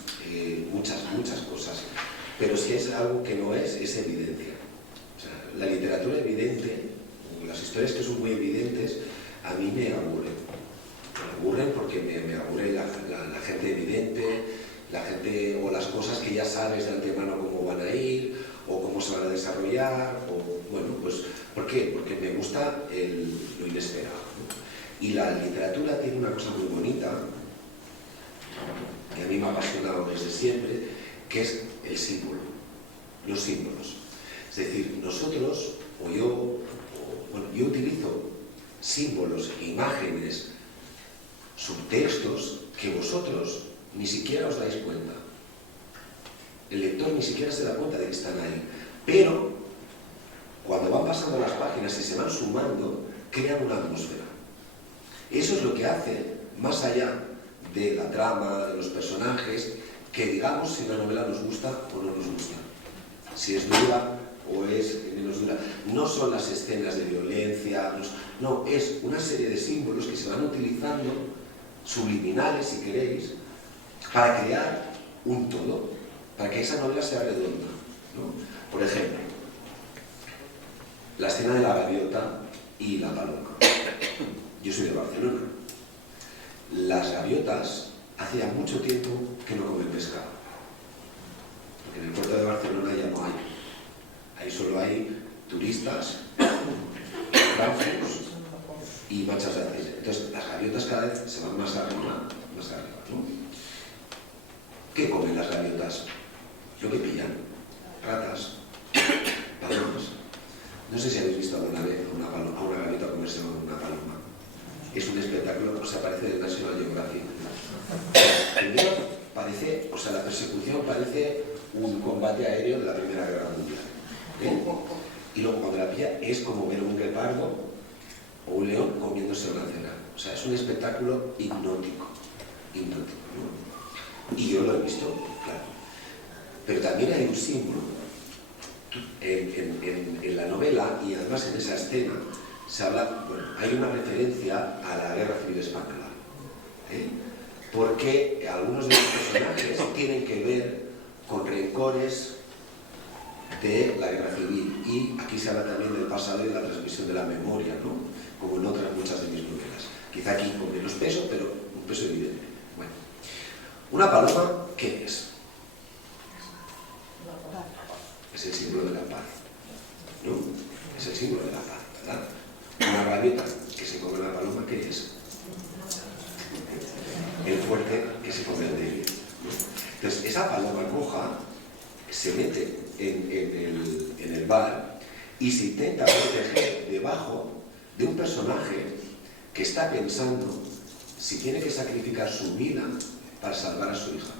muchas cosas, pero si es algo que no es evidencia. O sea, la literatura evidente, las historias que son muy evidentes, a mí me aburren. Me aburren porque me aburre la gente evidente, la gente o las cosas que ya sabes de antemano cómo van a ir o cómo se van a desarrollar, o bueno, pues ¿por qué? Porque me gusta lo inesperado, ¿no? Y la literatura tiene una cosa muy bonita que a mí me ha apasionado desde siempre, que es el símbolo, los símbolos. Es decir, nosotros, yo utilizo símbolos, imágenes, subtextos que vosotros ni siquiera os dais cuenta. El lector ni siquiera se da cuenta de que están ahí. Pero, cuando van pasando las páginas y se van sumando, crean una atmósfera. Eso es lo que hace, más allá de la trama, de los personajes, que digamos si una novela nos gusta o no nos gusta. Si es dura o es menos dura. No son las escenas de violencia, no, es una serie de símbolos que se van utilizando, subliminales si queréis, para crear un todo, para que esa novela sea redonda, ¿no? Por ejemplo, la escena de la gaviota y la paloma. Yo soy de Barcelona. Las gaviotas hace ya mucho tiempo que no comen pescado, porque en el puerto de Barcelona ya no hay. Ahí solo hay turistas, franceses y manchas de aceite. Entonces las gaviotas cada vez se van más arriba, ¿no? ¿Qué comen las gaviotas? Lo que pillan. Ratas, palomas. No sé si habéis visto alguna vez a una gaviota comerse una paloma. Es un espectáculo, parece de National Geographic. Primero parece, la persecución parece un combate aéreo de la Primera Guerra Mundial. Y luego cuando la pilla es como ver un guepardo o un león comiéndose una cera. Es un espectáculo hipnótico, ¿no? Y yo lo he visto, claro. Pero también hay un símbolo. En la novela, y además en esa escena, se habla, hay una referencia a la Guerra Civil Española. Porque algunos de los personajes tienen que ver con rencores de la Guerra Civil. Y aquí se habla también del pasado y de la transmisión de la memoria, ¿no? Como en otras muchas de mis novelas. Quizá aquí con menos peso, pero un peso evidente. Bueno. Una paloma, ¿qué es? Es el símbolo de la paz, ¿no? Es el símbolo de la paz, ¿verdad? Una gaviota que se come la paloma, ¿qué es? El fuerte que se come el débil, ¿no? Entonces, esa paloma coja se mete en el bar y se intenta proteger debajo de un personaje que está pensando si tiene que sacrificar su vida para salvar a su hija.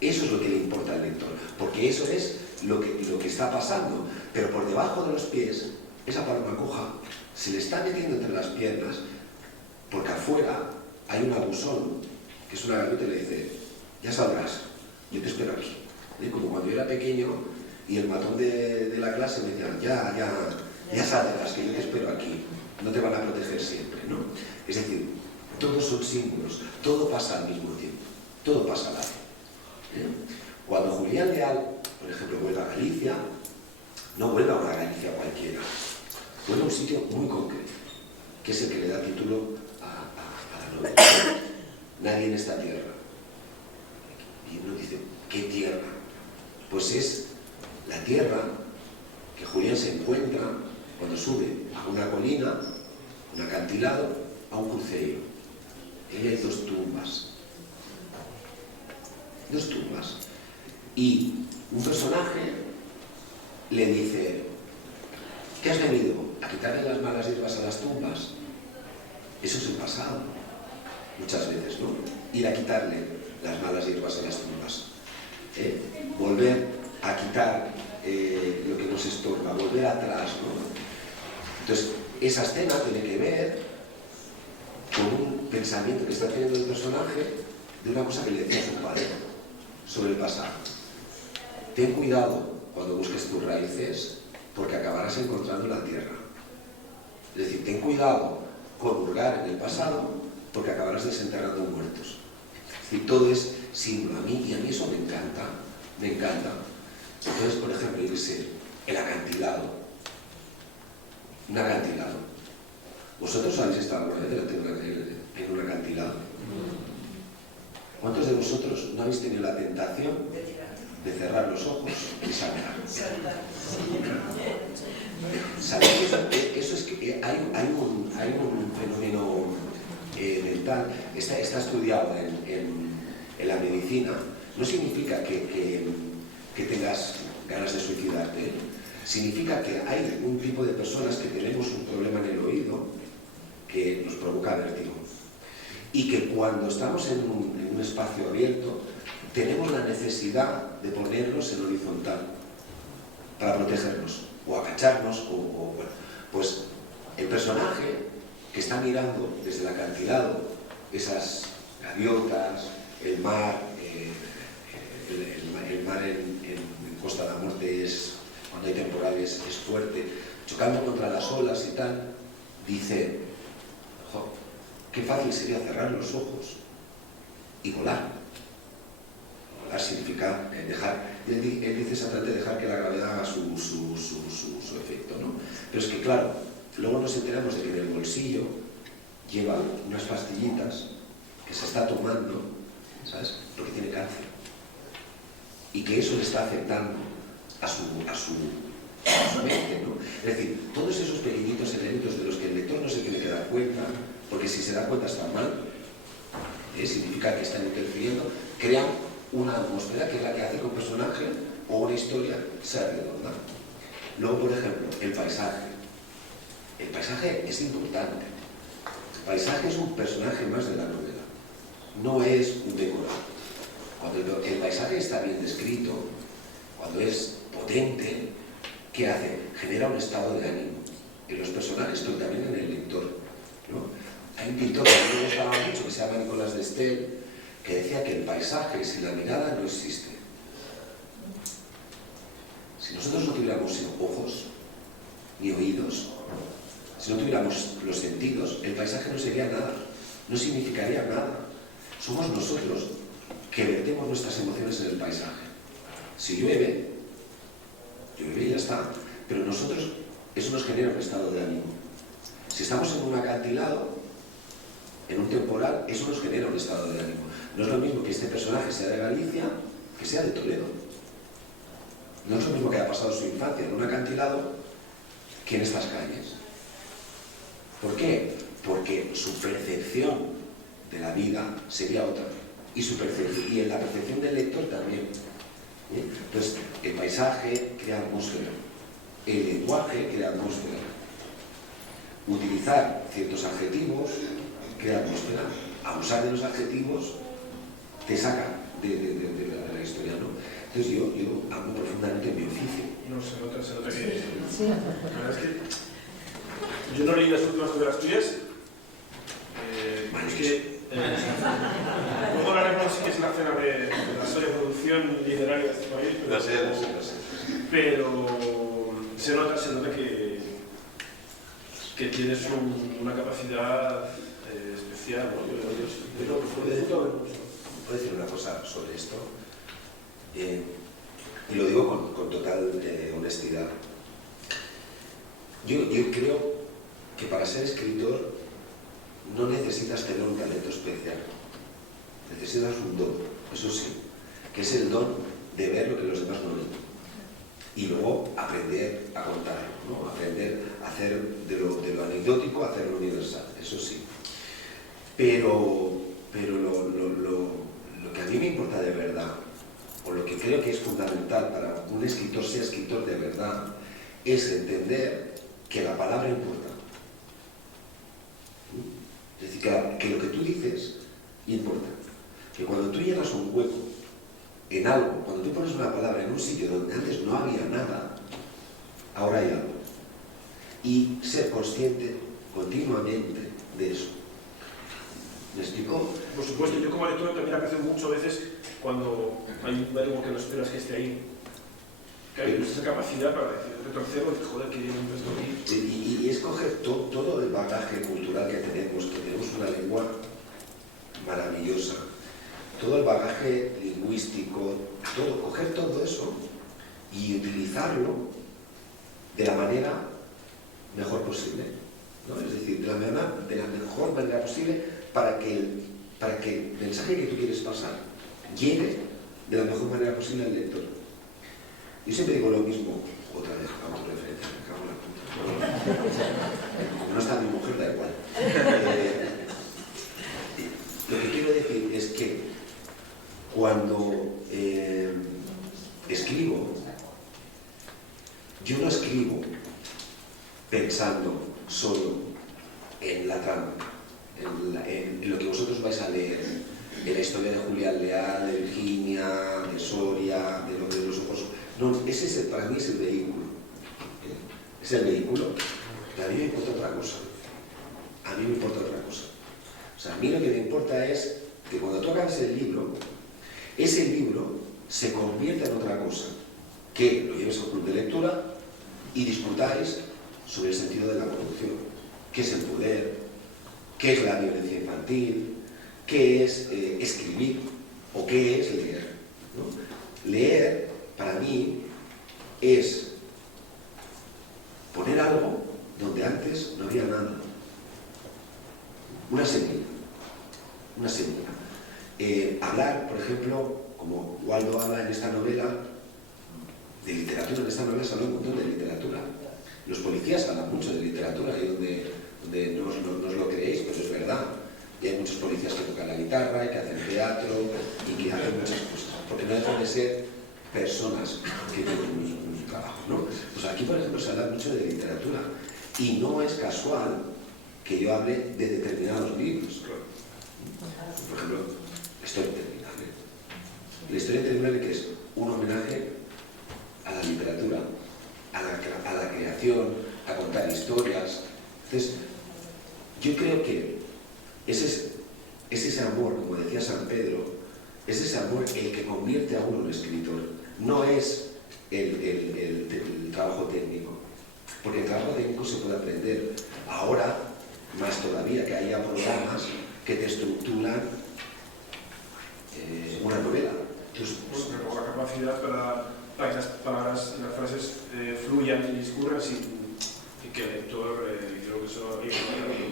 Eso es lo que le importa al lector, porque eso es lo que está pasando. Pero por debajo de los pies, esa paloma coja se le está metiendo entre las piernas, porque afuera hay un abusón, que es una gaviota, y le dice: ya saldrás, yo te espero aquí. Como cuando yo era pequeño y el matón de la clase me decía: ya saldrás, que yo te espero aquí, no te van a proteger siempre, ¿no? Es decir, todos son símbolos, todo pasa al mismo tiempo, todo pasa a la vez. Cuando Julián Leal, por ejemplo, vuelve a Galicia, no vuelve a una Galicia cualquiera, vuelve a un sitio muy concreto, que es el que le da título a la novela. Nadie en esta tierra. Y uno dice: ¿qué tierra? Pues es la tierra que Julián se encuentra cuando sube a una colina, un acantilado, a un cruceiro. Y hay dos tumbas. Y un personaje le dice: ¿qué has venido quitarle las malas hierbas a las tumbas, eso es el pasado, muchas veces, ¿no? Ir a quitarle las malas hierbas a las tumbas, volver a quitar lo que nos estorba, volver atrás, ¿no? Entonces, esa escena tiene que ver con un pensamiento que está teniendo el personaje de una cosa que le decía a su padre sobre el pasado. Ten cuidado cuando busques tus raíces, porque acabarás encontrando la tierra. Es decir, ten cuidado con hurgar en el pasado, porque acabarás desenterrando muertos. Es decir, todo es símbolo. Y a mí eso me encanta, me encanta. Entonces, por ejemplo, yo qué sé, el acantilado. Un acantilado. ¿Vosotros habéis estado alguna vez en un acantilado? ¿Cuántos de vosotros no habéis tenido la tentación de cerrar los ojos y saltar? ¿Sabéis que eso es que hay un fenómeno mental? Está estudiado en la medicina. No significa que tengas ganas de suicidarte. Significa que hay un tipo de personas que tenemos un problema en el oído que nos provoca vértigo. Y que cuando estamos en un espacio abierto, tenemos la necesidad de ponernos en horizontal para protegernos, o agacharnos, bueno. Pues el personaje que está mirando desde el acantilado esas gaviotas, el mar, el mar en Costa de la Muerte cuando hay temporales es fuerte, chocando contra las olas y tal, dice, jo, qué fácil sería cerrar los ojos y volar. Volar significa dejar, él dice exactamente dejar que la gravedad haga su efecto, ¿no? Pero es que claro, luego nos enteramos de que en el bolsillo lleva unas pastillitas que se está tomando, ¿sabes? Porque tiene cáncer. Y que eso le está afectando a su mente, ¿no? Es decir, todos esos pequeñitos elementos de los que el lector no se tiene que dar cuenta, porque si se da cuenta está mal, significa que están interfiriendo, crean una atmósfera que es la que hace que un personaje o una historia sea redonda. Luego, por ejemplo, el paisaje. El paisaje es importante. El paisaje es un personaje más de la novela, no es un decorado. Cuando el paisaje está bien descrito, cuando es potente, ¿qué hace? Genera un estado de ánimo en los personajes, pero también en el lector, ¿no? Hay un pintor que a mí me gustaba mucho, que se llama Nicolas de Estel, que decía que el paisaje sin la mirada no existe. Si nosotros no tuviéramos ojos, ni oídos, si no tuviéramos los sentidos, el paisaje no sería nada, no significaría nada. Somos nosotros que vertemos nuestras emociones en el paisaje. Si llueve y ya está, pero nosotros, eso nos genera un estado de ánimo. Si estamos en un acantilado, en un temporal, eso nos genera un estado de ánimo. No es lo mismo que este personaje sea de Galicia que sea de Toledo. No es lo mismo que haya pasado su infancia en un acantilado que en estas calles. ¿Por qué? Porque su percepción de la vida sería otra. Y en la percepción del lector también. Entonces, el paisaje crea atmósfera. El lenguaje crea atmósfera. Utilizar ciertos adjetivos crea atmósfera. Abusar de los adjetivos te saca de la historia, ¿no? Entonces yo amo profundamente mi oficio. No, se nota que... La verdad es que yo no leí las últimas novelas tuyas. Es que... luego hablaremos sí que es la cena de la sobreproducción literaria de este país. Pero se nota que tienes una capacidad especial, ¿no? ¿Puedo decir una cosa sobre esto? Y lo digo con total honestidad. Yo creo que para ser escritor no necesitas tener un talento especial. Necesitas un don, eso sí, que es el don de ver lo que los demás no ven. Y luego aprender a contarlo, ¿no? Aprender a hacer de lo anecdótico a hacerlo universal, eso sí. Pero lo que a mí me importa de verdad, o lo que creo que es fundamental para un escritor sea escritor de verdad, es entender que la palabra importa. Es decir, que lo que tú dices importa. Que cuando tú llenas un hueco en algo, cuando tú pones una palabra en un sitio donde antes no había nada, ahora hay algo. Y ser consciente continuamente de eso. ¿Me explico? Por supuesto, yo como lector también aprecio mucho a veces cuando hay un verbo que no esperas que esté ahí. Que hay esa capacidad para retorcerlo y decir, joder, que bien esto aquí. Y escoger todo el bagaje cultural que tenemos una lengua maravillosa, todo el bagaje lingüístico, coger todo eso y utilizarlo de la manera mejor posible, ¿no? Es decir, de la mejor manera posible para que el mensaje que tú quieres pasar llegue de la mejor manera posible al lector. Yo siempre digo lo mismo, otra vez, autorreferencia, me cago en la puta. Como no está mi mujer, da igual. Lo que quiero decir es que cuando escribo, yo no escribo pensando solo en la trama, en lo que vosotros vais a leer, en la historia de Julián Leal, de Virginia, de Soria, de lo de los ojos. No, para mí es el vehículo. Es el vehículo. Pero a mí me importa otra cosa. A mí me importa otra cosa. O sea, a mí lo que me importa es que cuando tú acabes el libro, ese libro se convierta en otra cosa. Que lo lleves a un club de lectura y discutáis sobre el sentido de la corrupción. ¿Qué es el poder? ¿Qué es la violencia infantil? ¿Qué es escribir? ¿O qué es leer? ¿No? Leer, para mí, es poner algo donde antes no había nada. Una semilla. Una semilla. Hablar, por ejemplo, como Waldo habla en esta novela, de literatura. En esta novela se habla un montón de literatura. Los policías hablan mucho de literatura, y donde no os lo creéis, pero es verdad. Y hay muchos policías que tocan la guitarra, y que hacen teatro, y que hacen muchas cosas. Porque no dejan de ser personas que tienen un trabajo, ¿no? Pues aquí, por ejemplo, se habla mucho de literatura. Y no es casual que yo hable de determinados libros. Por ejemplo, la historia interminable. La historia interminable, que es un homenaje a la literatura, a la creación, a contar historias. Entonces, yo creo que es ese amor, como decía San Pedro, es ese amor el que convierte a uno en escritor. No es el trabajo técnico. Porque el trabajo técnico se puede aprender. Ahora, más todavía, que haya programas que te estructuran una novela. Entonces, con la capacidad para que las palabras y las frases fluyan y discurran y que el lector, creo que eso hay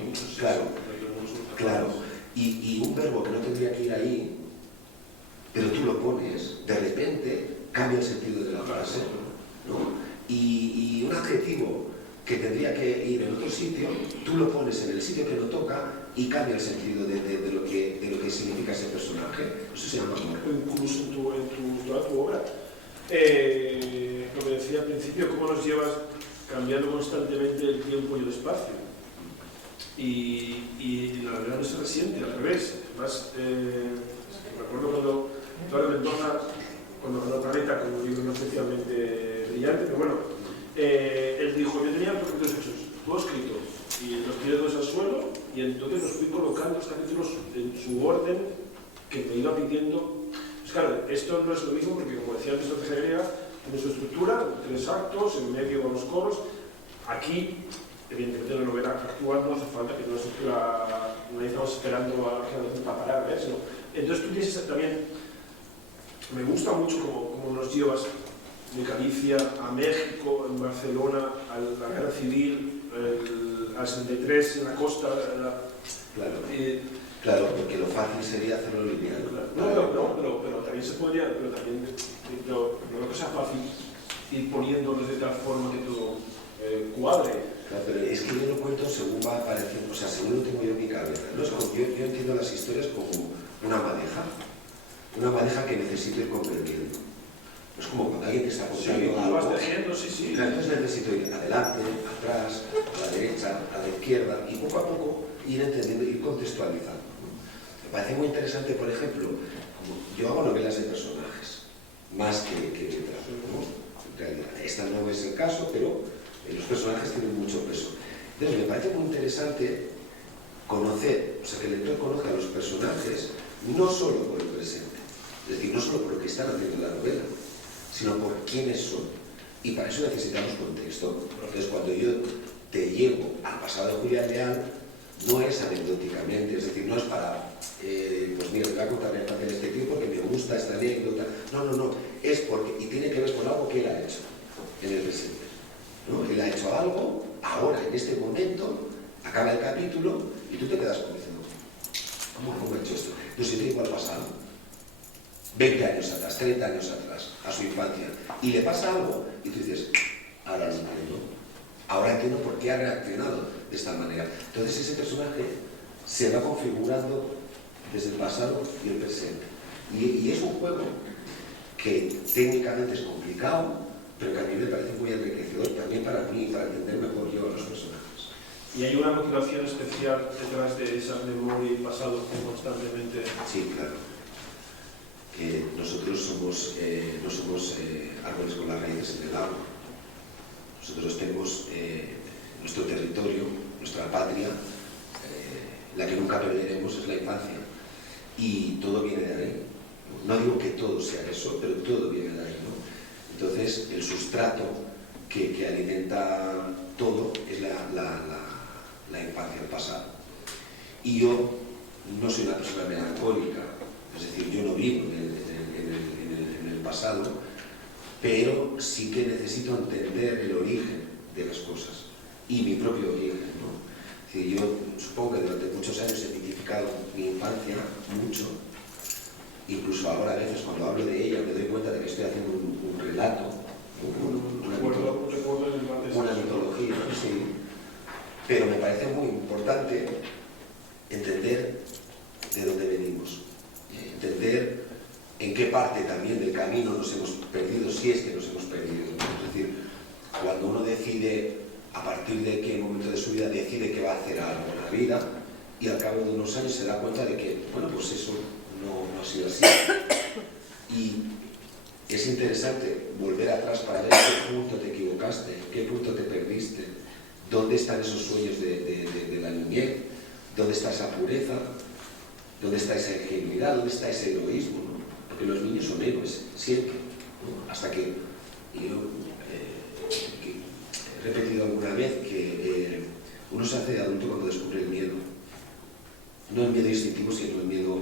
muchos. Claro. Y un verbo que no tendría que ir ahí, pero tú lo pones, de repente cambia el sentido de la frase, ¿no? Y un adjetivo que tendría que ir en otro sitio, tú lo pones en el sitio que no toca y cambia el sentido de lo que significa ese personaje. Eso se llama amor. Incluso en toda tu obra. Lo que decía al principio, cómo nos llevas cambiando constantemente el tiempo y el espacio. Y la verdad no se resiente, al revés. Además, me acuerdo cuando Eduardo Mendoza, cuando ganó Planeta, con un libro no especialmente brillante, pero bueno, él dijo, yo tenía proyectos hechos, todo escrito, y los tiré todos al suelo, y entonces los fui colocando los capítulos en su orden que me iba pidiendo. Pues claro, esto no es lo mismo porque, como decía antes, se agrega, tiene su estructura, 3 actos, en medio van los coros. Aquí, evidentemente, en la novela actual no hace falta que no estamos esperando a que la para parar, ¿ves? ¿No? Entonces tú tienes también, me gusta mucho cómo nos llevas de Galicia a México, en Barcelona, a la guerra civil, al 63 en la costa. Claro, porque lo fácil sería hacerlo lineal. Pero también se podría, pero no creo que sea fácil ir poniéndolos de tal forma que todo cuadre. Claro, pero es que yo lo cuento según va apareciendo, o sea, según lo tengo yo en mi cabeza. ¿No? Es como, yo entiendo las historias como una madeja que necesito ir convirtiendo. Es como cuando alguien te está contando Sí, algo. vas tejiendo, sí. Claro, entonces necesito ir adelante, atrás, a la derecha, a la izquierda y poco a poco ir entendiendo, ir contextualizando. Me parece muy interesante, por ejemplo, como yo hago novelas de personajes, más que letras, ¿no? En realidad, esta no es el caso, pero los personajes tienen mucho peso. Entonces me parece muy interesante conocer, o sea, que el lector conozca a los personajes no solo por el presente, es decir, no solo por lo que están haciendo en la novela, sino por quiénes son. Y para eso necesitamos contexto. Entonces, cuando yo te llevo al pasado de Julián Leal, no es anecdóticamente, es decir, no es para, pues mira, te voy a contar la infancia de este tío porque me gusta esta anécdota. No, es porque, y tiene que ver con algo que él ha hecho en el presente, ¿no? Él ha hecho algo, ahora, en este momento, acaba el capítulo y tú te quedas como diciendo, ¿cómo ha hecho esto? No sé, te igual pasado. 20 años atrás, 30 años atrás, a su infancia, y le pasa algo, y tú dices, ahora lo entiendo. Ahora entiendo por qué ha reaccionado de esta manera. Entonces ese personaje se va configurando desde el pasado y el presente. Y es un juego que técnicamente es complicado, pero que a mí me parece muy enriquecedor también para mí, para entender mejor yo a los personajes. ¿Y hay una motivación especial detrás de esa memoria y pasado que constantemente...? Sí, claro. Nosotros somos, no somos árboles con las raíces en el agua. Nosotros tenemos nuestro territorio, nuestra patria, la que nunca perderemos es la infancia. Y todo viene de ahí. No digo que todo sea eso, pero todo viene de ahí, ¿no? Entonces, el sustrato que alimenta todo es la infancia, el pasado. Y yo no soy una persona melancólica, es decir, yo no vivo en el pasado, pero sí que necesito entender el origen de las cosas y mi propio origen, ¿no? Es decir, yo supongo que durante muchos años he mitificado mi infancia mucho, incluso ahora a veces cuando hablo de ella me doy cuenta de que estoy haciendo un relato, una mitología, sí, pero me parece muy importante entender de dónde venimos, entender en qué parte también del camino nos hemos perdido, si es que nos hemos perdido. Es decir, cuando uno decide, a partir de qué momento de su vida decide que va a hacer algo en la vida, y al cabo de unos años se da cuenta de que, bueno, pues eso no ha sido así. Y es interesante volver atrás para ver en qué punto te equivocaste, en qué punto te perdiste, dónde están esos sueños de la niñez, dónde está esa pureza, dónde está esa ingenuidad, dónde está ese egoísmo, ¿no? Porque los niños son héroes, siempre, ¿no? Hasta que yo he repetido alguna vez que uno se hace adulto cuando descubre el miedo. No el miedo instintivo, sino el miedo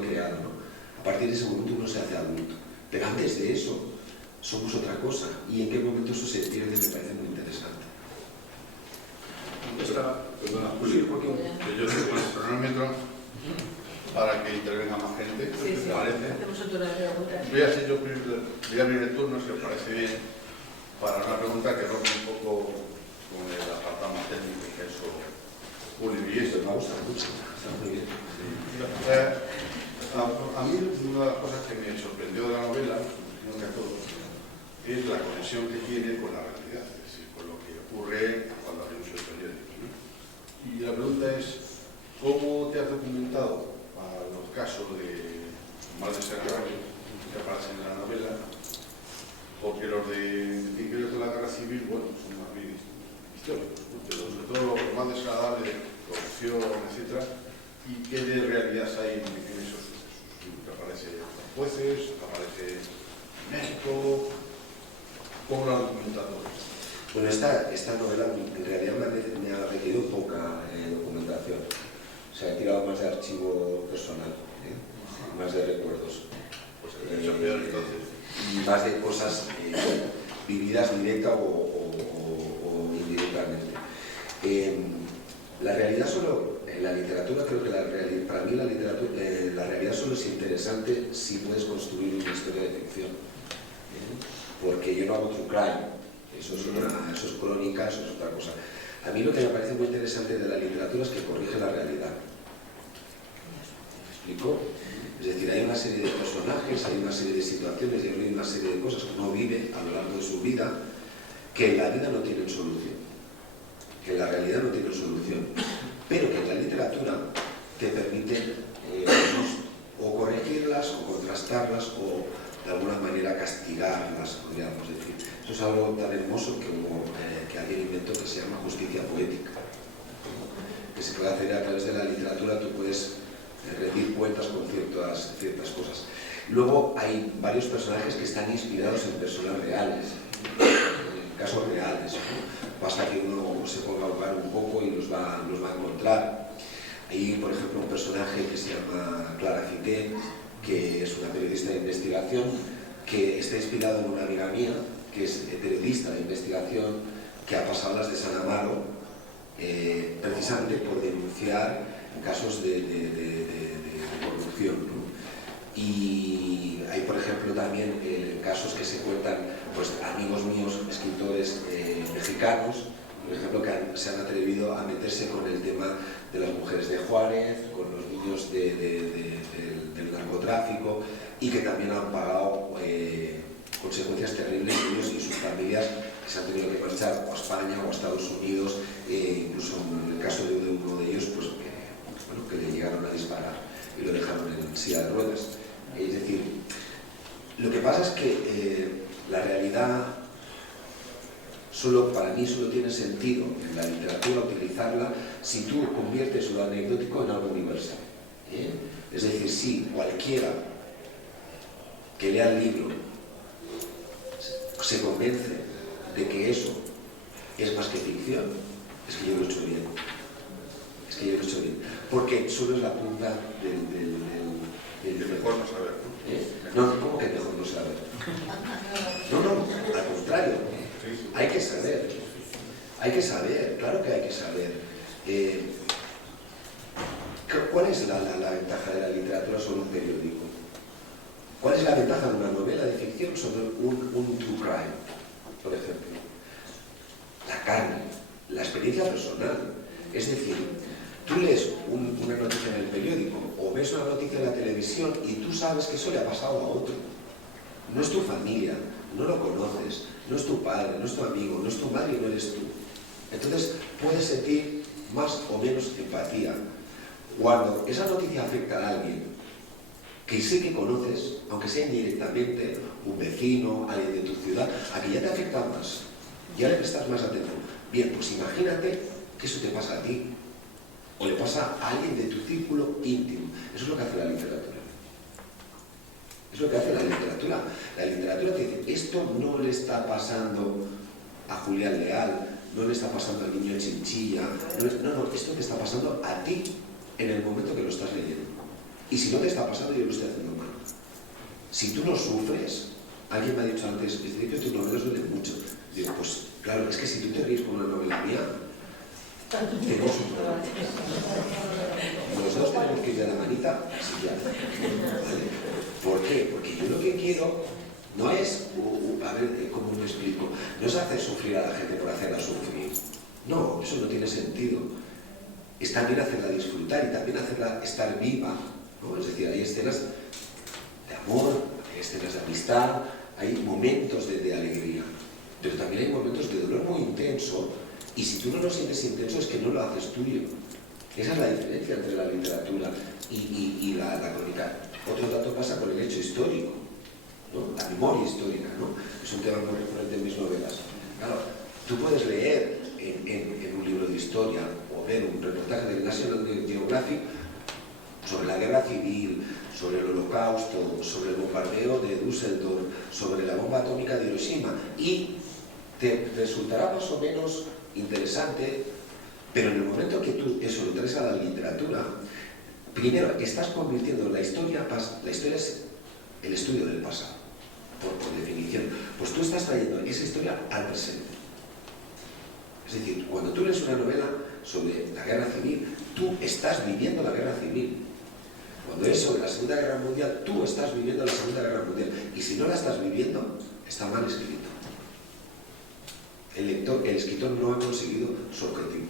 creado, ¿no? A partir de ese momento uno se hace adulto. Pero antes de eso, somos otra cosa. Y en qué momento eso se pierde me parece muy interesante. Perdona, Julio, que yo estoy con el cronómetro para que intervenga más gente, Sí, ¿te parece? Hacemos un turno de preguntas. Voy a hacer yo voy a abrir el turno, si os parece bien, para una pregunta que rompe un poco con el apartado más técnico que eso Julio y esto. Me gusta mucho, está muy bien. Sí. A mí una de las cosas que me sorprendió de la novela, no que a todos, es la conexión que tiene con la realidad, es decir, con lo que ocurre cuando abrimos el periódico, ¿no? Y la pregunta es, ¿cómo te has documentado para los casos de mal desagradables que aparecen en la novela? Porque los de Tigres de la Guerra Civil, bueno, son más bien históricos, ¿no? Pero sobre todo los más desagradables, corrupción, etcétera, y qué de realidad hay en esos sucesos. Que aparece los jueces, aparece México. ¿Cómo lo han documentado? Bueno, esta novela en realidad me ha requerido poca documentación. O sea, he tirado más de archivo personal, más de recuerdos. Pues he hecho peor entonces. Y más de cosas vividas directa o indirectamente. La realidad solo, en la literatura creo que para mí la realidad solo es interesante si puedes construir una historia de ficción. Porque yo no hago true crime, eso es crónica, eso es otra cosa. A mí lo que me parece muy interesante de la literatura es que corrige la realidad. ¿Me explico? Es Es decir, hay una serie de personajes, hay una serie de situaciones y hay una serie de cosas que uno vive a lo largo de su vida que en la vida no tienen solución, que en la realidad no tienen solución, pero que en la literatura te permite o corregirlas o contrastarlas o de alguna manera castigarlas, podríamos decir. Eso es algo tan hermoso que alguien inventó que se llama justicia poética, que se puede hacer a través de la literatura. Tú puedes rendir cuentas con ciertas cosas. Luego hay varios personajes que están inspirados en personas reales, en casos reales, ¿no? Basta que uno se ponga a buscar un poco y los va a encontrar. Hay, por ejemplo, un personaje que se llama Clara Fité, que es una periodista de investigación, que está inspirado en una amiga mía, que es periodista de investigación, que ha pasado las de San Amaro, precisamente por denunciar casos de corrupción, ¿no? Y hay, por ejemplo, también casos que se cuentan, pues amigos míos, escritores mexicanos, por ejemplo, que se han atrevido a meterse con el tema de las mujeres de Juárez, con los niños del narcotráfico, y que también han pagado consecuencias terribles ellos y sus familias, que se han tenido que marchar o a España o a Estados Unidos, incluso en el caso de uno de ellos, pues que le llegaron a disparar y lo dejaron en silla de ruedas. Es decir, lo que pasa es que la realidad para mí solo tiene sentido en la literatura utilizarla si tú conviertes lo anecdótico en algo universal. Es decir, si cualquiera que lea el libro se convence de que eso es más que ficción, es que yo lo he hecho bien. Es que yo lo he hecho bien. Porque solo es la punta del mejor no saber, ¿no? No, ¿cómo que mejor no saber? No, al contrario. Hay que saber, claro que hay que saber. ¿Cuál es la ventaja de la literatura sobre un periódico? ¿Cuál es la ventaja de una novela de ficción sobre un true crime, por ejemplo? La carne, la experiencia personal. Es decir, tú lees una noticia en el periódico o ves una noticia en la televisión y tú sabes que eso le ha pasado a otro. No es tu familia, no lo conoces, no es tu padre, no es tu amigo, no es tu madre y no eres tú. Entonces puedes sentir más o menos empatía. Cuando esa noticia afecta a alguien que sé que conoces, aunque sea indirectamente, un vecino, alguien de tu ciudad, a que ya te afecta más, ya le prestas más atención. Bien, pues imagínate que eso te pasa a ti, o le pasa a alguien de tu círculo íntimo. Eso es lo que hace la literatura. Es lo que hace la literatura. La literatura te dice, esto no le está pasando a Julián Leal, no le está pasando al niño de Chinchilla, no, esto te está pasando a ti en el momento que lo estás leyendo. Y si no te está pasando, yo lo estoy haciendo mal. Si tú no sufres, alguien me ha dicho antes, es decir, que tus novelas duelen mucho. Digo, pues claro, es que si tú te ríes con una novela mía, tenemos un problema. Los dos tenemos que ir de la manita, así ya. ¿Vale? ¿Por qué? Porque yo lo que quiero no es, a ver, ¿cómo lo explico? No es hacer sufrir a la gente por hacerla sufrir. No, eso no tiene sentido. Es también hacerla disfrutar y también hacerla estar viva, ¿no? Es decir, hay escenas de amor, hay escenas de amistad, hay momentos de alegría, pero también hay momentos de dolor muy intenso, y si tú no lo sientes intenso es que no lo haces tuyo. Esa es la diferencia entre la literatura y la crónica. Otro dato pasa con el hecho histórico, ¿no? La memoria histórica, ¿no? Es un tema muy recurrente en mis novelas. Claro, tú puedes leer en un libro de historia o ver un reportaje del National Geographic sobre la guerra civil, sobre el holocausto, sobre el bombardeo de Düsseldorf, sobre la bomba atómica de Hiroshima, y te resultará más o menos interesante, pero en el momento que tú eso lo traes a la literatura, primero estás convirtiendo la historia es el estudio del pasado, por definición. Pues tú estás trayendo esa historia al presente. Es decir, cuando tú lees una novela sobre la guerra civil, tú estás viviendo la guerra civil. Cuando es sobre la Segunda Guerra Mundial, tú estás viviendo la Segunda Guerra Mundial. Y si no la estás viviendo, está mal escrito. El escritor no ha conseguido su objetivo.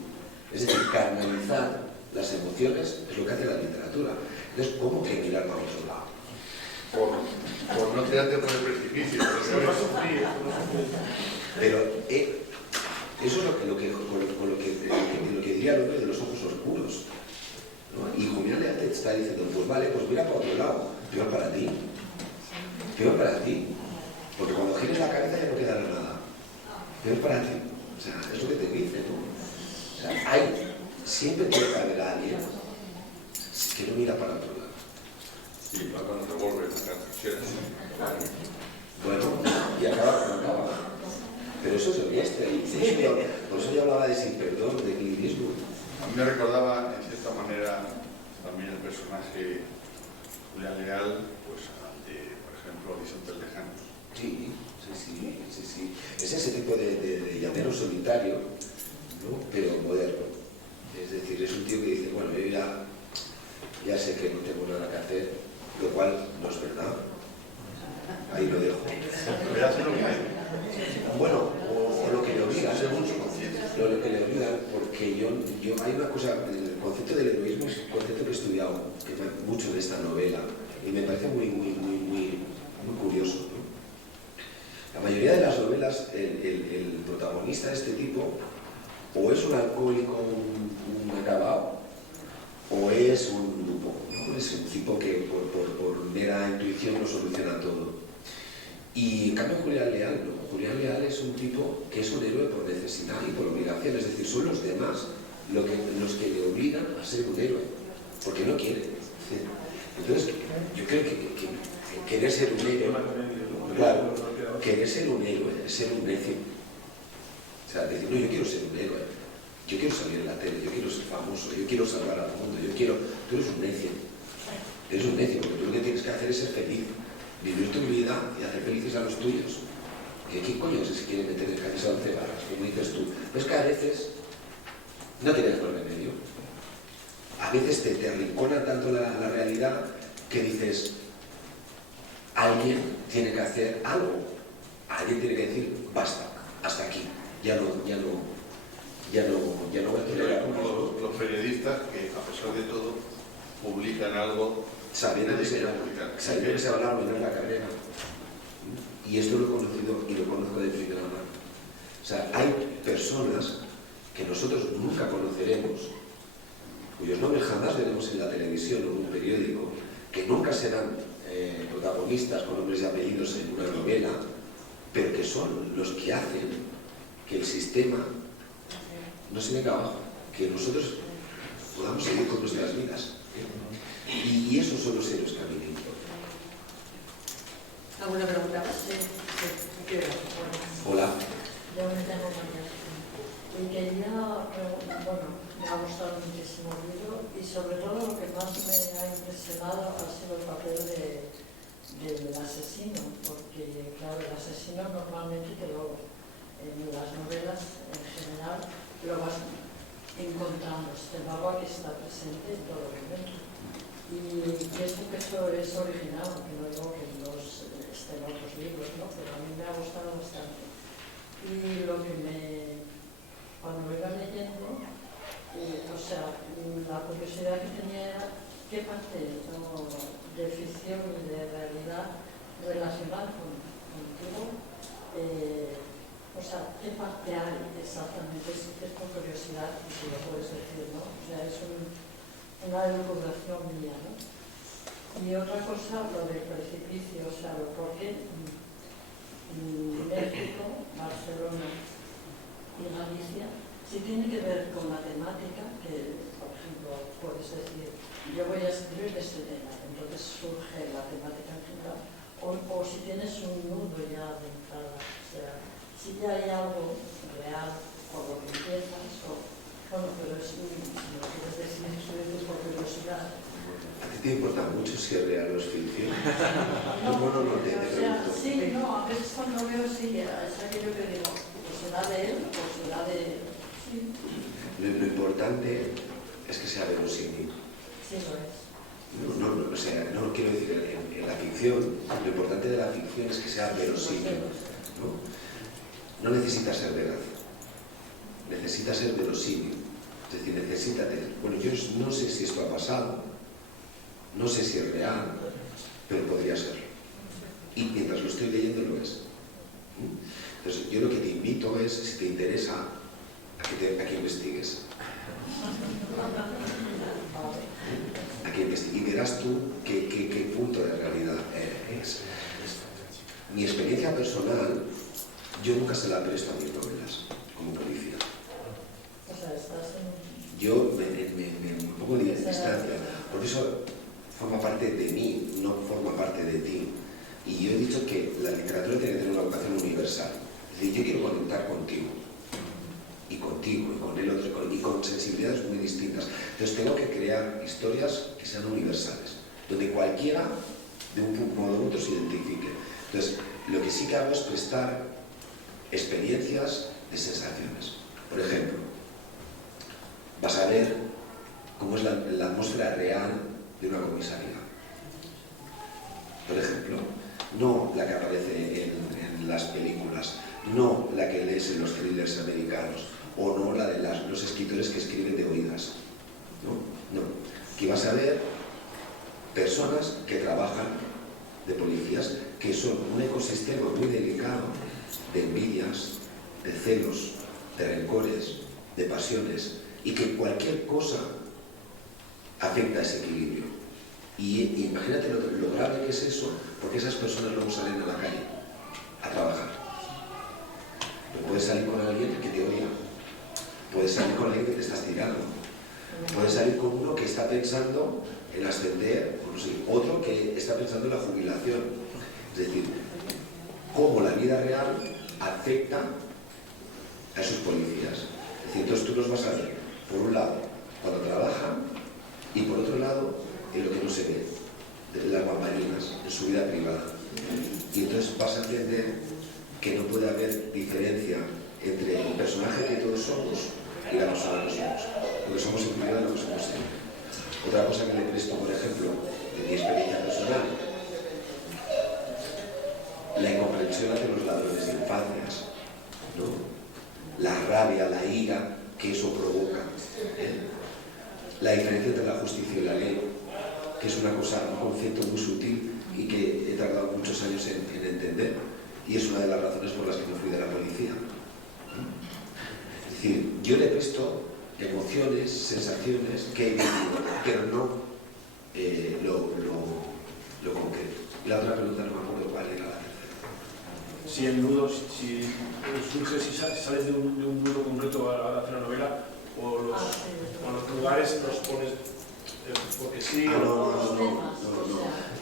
Es decir, carnalizar las emociones es lo que hace la literatura. Entonces, ¿cómo que mirar para otro lado? Por no tirarte por el precipicio. Pero eso es lo que diría el hombre de los ojos oscuros, ¿no? Y Julián Leal te está diciendo, pues vale, pues mira para otro lado, peor para ti, porque cuando gires la cabeza ya no quedará nada, peor para ti, o sea, es lo que te dice, ¿no? O sea, siempre tiene que haber alguien que no mira para otro lado. Sí, cuando te vuelves a la Bueno, y acaba como acaba. Pero eso es honesto, por eso yo hablaba de sin perdón, de equilibrismo. A mí me recordaba, en cierta manera, también el personaje Julián Leal, pues ante, por ejemplo, Horizontes Lejanos. Sí. Es ese tipo de llanero solitario, ¿no? Pero moderno. Es decir, es un tío que dice, bueno, yo ya sé que no tengo nada que hacer, lo cual no es verdad. Ahí lo dejo. Pero hace lo que hay. Bueno, o lo que le obligan, Según su conciencia. lo que le obligan, porque yo hay una cosa, el concepto del heroísmo es un concepto que he estudiado mucho en esta novela y me parece muy curioso, ¿no? La mayoría de las novelas, el protagonista de este tipo o es un alcohólico, un acabado, o es un grupo, ¿no? Es un tipo que por mera intuición lo soluciona todo. Y en cambio Julián Leal no. Julián Leal es un tipo que es un héroe por necesidad y por obligación, es decir, son los demás los que le obligan a ser un héroe, porque no quiere. Entonces, yo creo que querer ser un héroe, claro, querer ser un héroe es ser un necio. O sea, decir, no, yo quiero ser un héroe, yo quiero salir en la tele, yo quiero ser famoso, yo quiero salvar al mundo, tú eres un necio. Eres un necio, porque tú lo que tienes que hacer es ser feliz, vivir tu vida y hacer felices a los tuyos. ¿Y quién coño es que quiere meter en camisa 11 barras, como dices tú? Pues que a veces no tienes más remedio. A veces te arrincona tanto la realidad que dices, alguien tiene que hacer algo, alguien tiene que decir, basta, hasta aquí, ya no voy a tolerar. Como los periodistas que, a pesar de todo, publican algo sabiendo que se va a arruinar la carrera. Y esto lo he conocido y lo conozco de primera mano. O sea, hay personas que nosotros nunca conoceremos, cuyos nombres jamás veremos en la televisión o en un periódico, que nunca serán protagonistas con nombres y apellidos en una novela, pero que son los que hacen que el sistema no se venga abajo, que nosotros podamos seguir con nuestras vidas. Y esos son los héroes que a mí me importan. ¿Alguna pregunta más? Sí. Hola. Yo me tengo varias. Y quería, bueno, me ha gustado muchísimo el libro y sobre todo lo que más me ha impresionado ha sido el papel del asesino, porque claro, el asesino normalmente en las novelas en general lo vas encontrando, sin embargo aquí está presente en todo momento. Y pienso que eso es original, aunque no digo que esté en otros libros, ¿no? Pero a mí me ha gustado bastante. Y lo que cuando lo iba leyendo, o sea, la curiosidad que tenía era qué parte de ficción y de realidad relacionada contigo, o sea, qué parte hay exactamente, es por curiosidad, si lo puedes decir, ¿no? O sea, es una elucubración mía, ¿no? Y otra cosa, lo del precipicio, o sea, por qué México, Barcelona y Galicia, si tiene que ver con la temática, que, por ejemplo, puedes decir, yo voy a escribir de este tema, entonces surge la temática en general, o si tienes un nudo ya de entrada, o sea, si ya hay algo real por lo que empiezas, bueno, pero si lo quieres decir, es por curiosidad. ¿A ti te importa mucho si es real o es ficción? No, te o sea, pregunto. sí, no, a veces cuando veo sí, es aquello que digo, pues será de él, o será de... Sí. Lo importante es que sea verosímil. Sí, lo es. O sea, no quiero decir en la ficción, lo importante de la ficción es que sea verosímil, ¿no? No necesita ser verdad, necesita ser verosímil, es decir, necesita tener... Bueno, yo no sé si esto ha pasado, No sé si es real, pero podría serlo. Y mientras lo estoy leyendo lo es. Entonces, yo lo que te invito es, si te interesa, a que investigues. Y verás tú qué punto de realidad es. Mi experiencia personal, yo nunca se la presto a mis novelas, como policía. O sea, estás en... Yo me pongo de distancia. Por eso forma parte de mí, no forma parte de ti. Y yo he dicho que la literatura tiene que tener una vocación universal. Es decir, yo quiero conectar contigo, y con el otro, y con sensibilidades muy distintas. Entonces tengo que crear historias que sean universales, donde cualquiera, de un modo u otro, se identifique. Entonces, lo que sí que hago es prestar experiencias de sensaciones. Por ejemplo, vas a ver cómo es la atmósfera real de una comisaría. Por ejemplo, no la que aparece en las películas, no la que lees en los thrillers americanos, o no la de los escritores que escriben de oídas. No. Aquí vas a ver personas que trabajan de policías, que son un ecosistema muy delicado de envidias, de celos, de rencores, de pasiones, y que cualquier cosa afecta a ese equilibrio. Y imagínate lo grave que es eso, porque esas personas luego salen a la calle a trabajar. No puedes salir con alguien que te odia, puedes salir con alguien que te estás tirando, puedes salir con uno que está pensando en ascender, o no sé, otro que está pensando en la jubilación. Es decir, cómo la vida real afecta a esos policías. Es decir, entonces tú los vas a ver, por un lado, cuando trabajan, y por otro lado, en lo que no se ve, de las bambalinas, en su vida privada. Y entonces vas a entender que no puede haber diferencia entre el personaje que todos somos y la persona que somos. Porque somos en privado y lo que somos siempre. Otra cosa que le presto, por ejemplo, de mi experiencia personal, la incomprensión hacia los ladrones de infancias, ¿no? La rabia, la ira que eso provoca, la diferencia entre la justicia y la ley, que es una cosa, un concepto muy sutil y que he tardado muchos años en entender, y es una de las razones por las que me fui de la policía. Es decir, yo le presto emociones, sensaciones que he vivido, pero no lo concreto. Y la otra pregunta no me acuerdo cuál era la tercera. Si el nudo, si surge, si sales de un nudo concreto a hacer una novela, o los lugares los pones porque sí.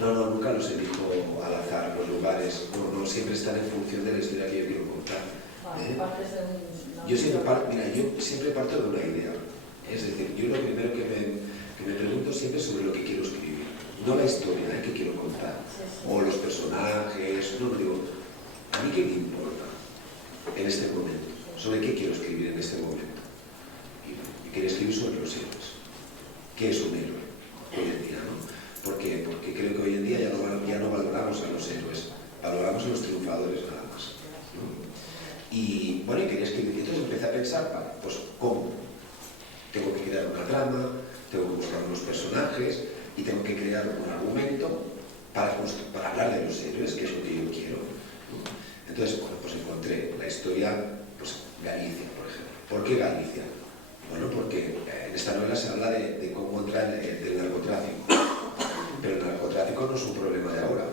No, nunca los elijo al azar, los lugares. No, siempre están en función de la historia que yo quiero contar. Yo siempre parto de una idea. Es decir, yo lo primero que me pregunto siempre es sobre lo que quiero escribir. No la historia que quiero contar. O los personajes. No, digo, ¿a mí qué me importa en este momento? ¿Sobre qué quiero escribir en este momento? Y quiero escribir sobre los héroes. ¿Qué es un héroe hoy en día, no? ¿Por qué? Porque creo que hoy en día ya no valoramos a los héroes, valoramos a los triunfadores nada más, ¿no? Y bueno, y quería escribir. Entonces empecé a pensar, vale, pues ¿cómo? Tengo que crear una trama, tengo que buscar unos personajes y tengo que crear un argumento para hablar de los héroes, que es lo que yo quiero, ¿no? Entonces, bueno, pues encontré la historia, pues Galicia, por ejemplo. ¿Por qué Galicia? Bueno, porque en esta novela se habla de cómo entra el narcotráfico. Pero el narcotráfico no es un problema de ahora.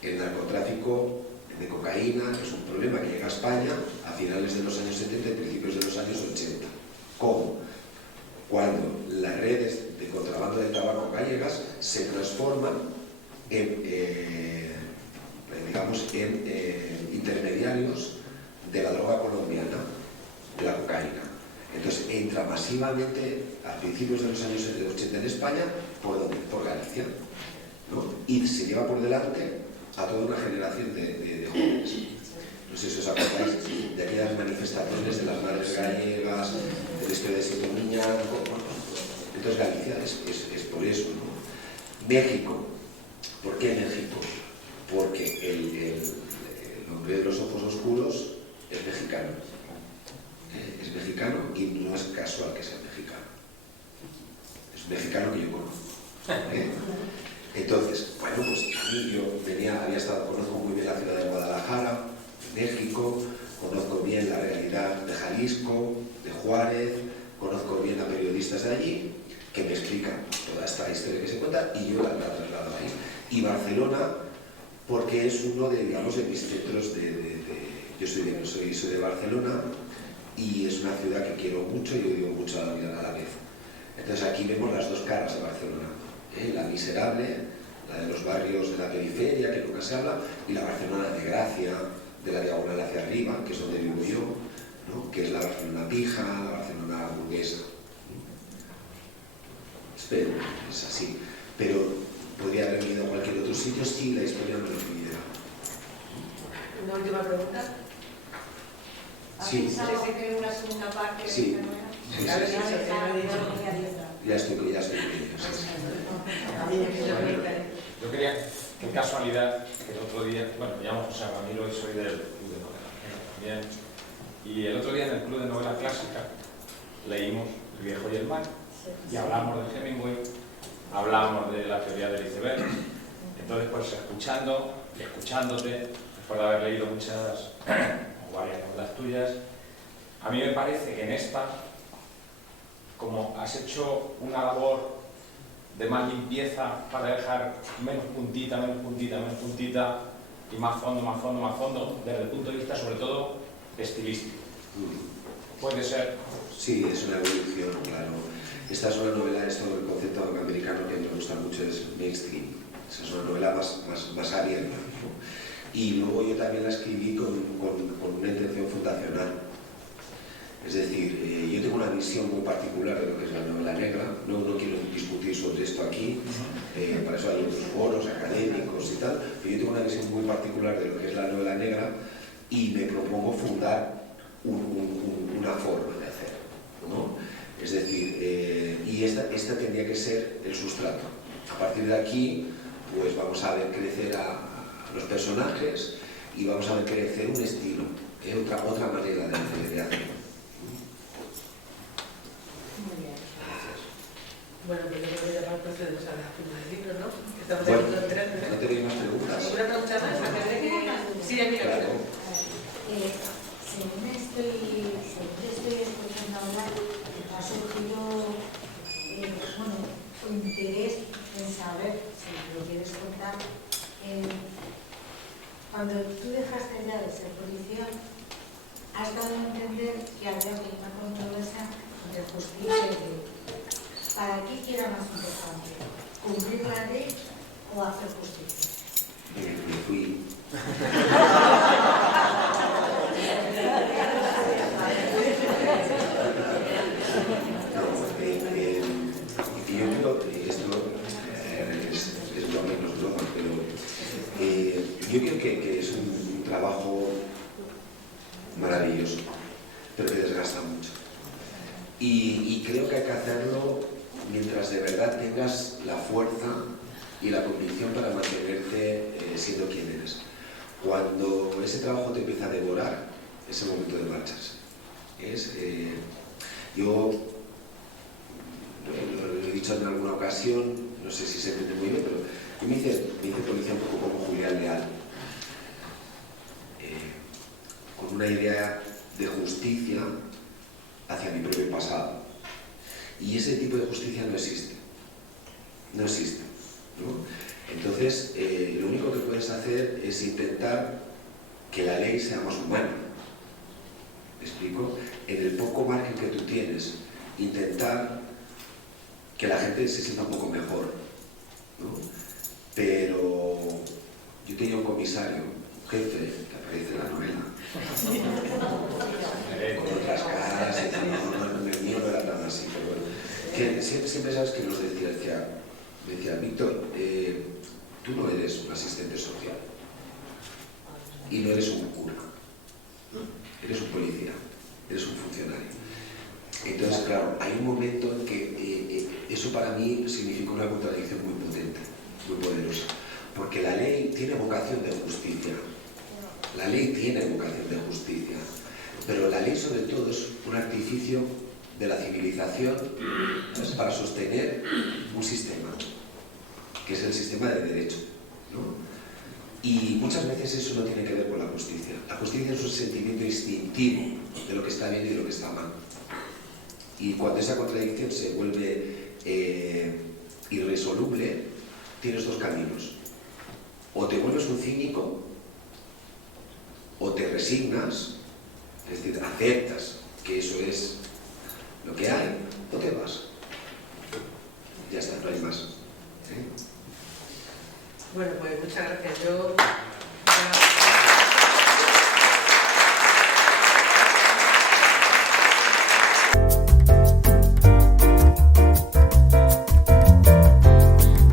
El narcotráfico de cocaína es un problema que llega a España a finales de los años 70 y principios de los años 80. ¿Cómo? Cuando las redes de contrabando de tabaco gallegas se transforman en intermediarios de la droga colombiana, de la cocaína. Entonces entra masivamente a principios de los años 80 en España, por Galicia, ¿no? Y se lleva por delante a toda una generación de jóvenes. No sé si os acordáis de aquellas manifestaciones de las madres gallegas, del historia de Siete Niñas. Entonces Galicia es por eso, ¿no? México. ¿Por qué México? Porque el hombre de los ojos oscuros es mexicano. Es mexicano y no es casual que sea mexicano. Es un mexicano que yo conozco. Entonces, bueno, pues a mí conozco muy bien la ciudad de Guadalajara, México, conozco bien la realidad de Jalisco, de Juárez, conozco bien a periodistas de allí que me explican toda esta historia que se cuenta y yo la traslado ahí. Y Barcelona, porque es uno de, digamos, de mis centros yo soy de Barcelona y es una ciudad que quiero mucho y yo digo mucho a la vez. Entonces aquí vemos las dos caras de Barcelona, la miserable, la de los barrios de la periferia, que nunca se habla, y la Barcelona de Gracia, de la diagonal hacia arriba, que es donde vivo yo, ¿no? Que es la Barcelona pija, la Barcelona burguesa. Espero, es así. Pero podría haber venido a cualquier otro sitio si la historia no lo pidiera. Una última pregunta. ¿Has Sí. pensado que una segunda parte? Sí. Sí. Claro, sí, sí, Ya estoy con ellos. Yo quería, qué casualidad, que el otro día, bueno, me llamo José Ramiro y soy del Club de Novela también, y el otro día en el Club de Novela Clásica leímos El viejo y el mar, y hablamos de Hemingway, hablamos de la teoría del iceberg. Entonces, pues escuchándote, después de haber leído muchas o varias novelas tuyas, a mí me parece que en esta, como has hecho una labor de más limpieza para dejar menos puntita y más fondo, desde el punto de vista sobre todo estilístico. Puede ser. Sí, es una evolución, claro. Esta es una novela, esto del concepto americano que me gusta mucho, es mainstream. Esa es una novela más abierta, ¿no? Y luego yo también la escribí con una intención fundacional. Es decir, yo tengo una visión muy particular de lo que es la novela negra. No quiero discutir sobre esto aquí, para eso hay otros foros académicos y tal, pero yo tengo una visión muy particular de lo que es la novela negra y me propongo fundar una forma de hacer, ¿no? Es decir, y esta tendría que ser el sustrato. A partir de aquí, pues vamos a ver crecer a los personajes y vamos a ver crecer un estilo, otra manera de hacerlo. Muy bien. Bueno, pues yo creo que ya procedemos a la firma del libro, ¿no? Estamos Bueno, aquí esperando. ¿no tenéis más preguntas? ¿Alguna pregunta más? Antes de que... Sí, amiga. Claro. Según estoy escuchando hablar, ha surgido interés en saber, si lo quieres contar, cuando tú dejaste ya de ser policía, has dado a entender que había una controversia entre justicia y ley. ¿Para ti qué era más importante? ¿Cumplir la ley o hacer justicia? Me fui. Yo creo que esto es broma y no es broma, pero yo creo que es un trabajo maravilloso, pero que desgasta mucho. Y creo que hay que hacerlo mientras de verdad tengas la fuerza y la convicción para mantenerte siendo quien eres. Cuando ese trabajo te empieza a devorar, es el momento de marcharse. Yo lo he dicho en alguna ocasión, no sé si se entiende muy bien, pero yo me hice policía un poco como Julián Leal, con una idea de justicia hacia mi propio pasado. Y ese tipo de justicia no existe. No existe, ¿no? Entonces, lo único que puedes hacer es intentar que la ley sea más humana. ¿Me explico? En el poco margen que tú tienes, intentar que la gente se sienta un poco mejor, ¿no? Pero yo tenía un comisario, un jefe, que aparece en la novela, con otras caras, el mío no era tan así, pero bueno, que siempre sabes que nos decía, Víctor, tú no eres un asistente social y no eres un cura, eres un policía, eres un funcionario. Entonces, claro, hay un momento en que eso para mí significa una contradicción muy potente, muy poderosa, porque la ley tiene vocación de justicia, la ley tiene vocación de justicia, pero la ley sobre todo es un artificio de la civilización, ¿sabes?, para sostener un sistema. que es el sistema de derecho, ¿no? Y muchas veces eso no tiene que ver con la justicia. La justicia es un sentimiento instintivo de lo que está bien y de lo que está mal. Y cuando esa contradicción se vuelve irresoluble, tienes dos caminos. O te vuelves un cínico, o te resignas, es decir, aceptas que eso es lo que hay, o te vas. Ya está, no hay más. Bueno, pues muchas gracias. Yo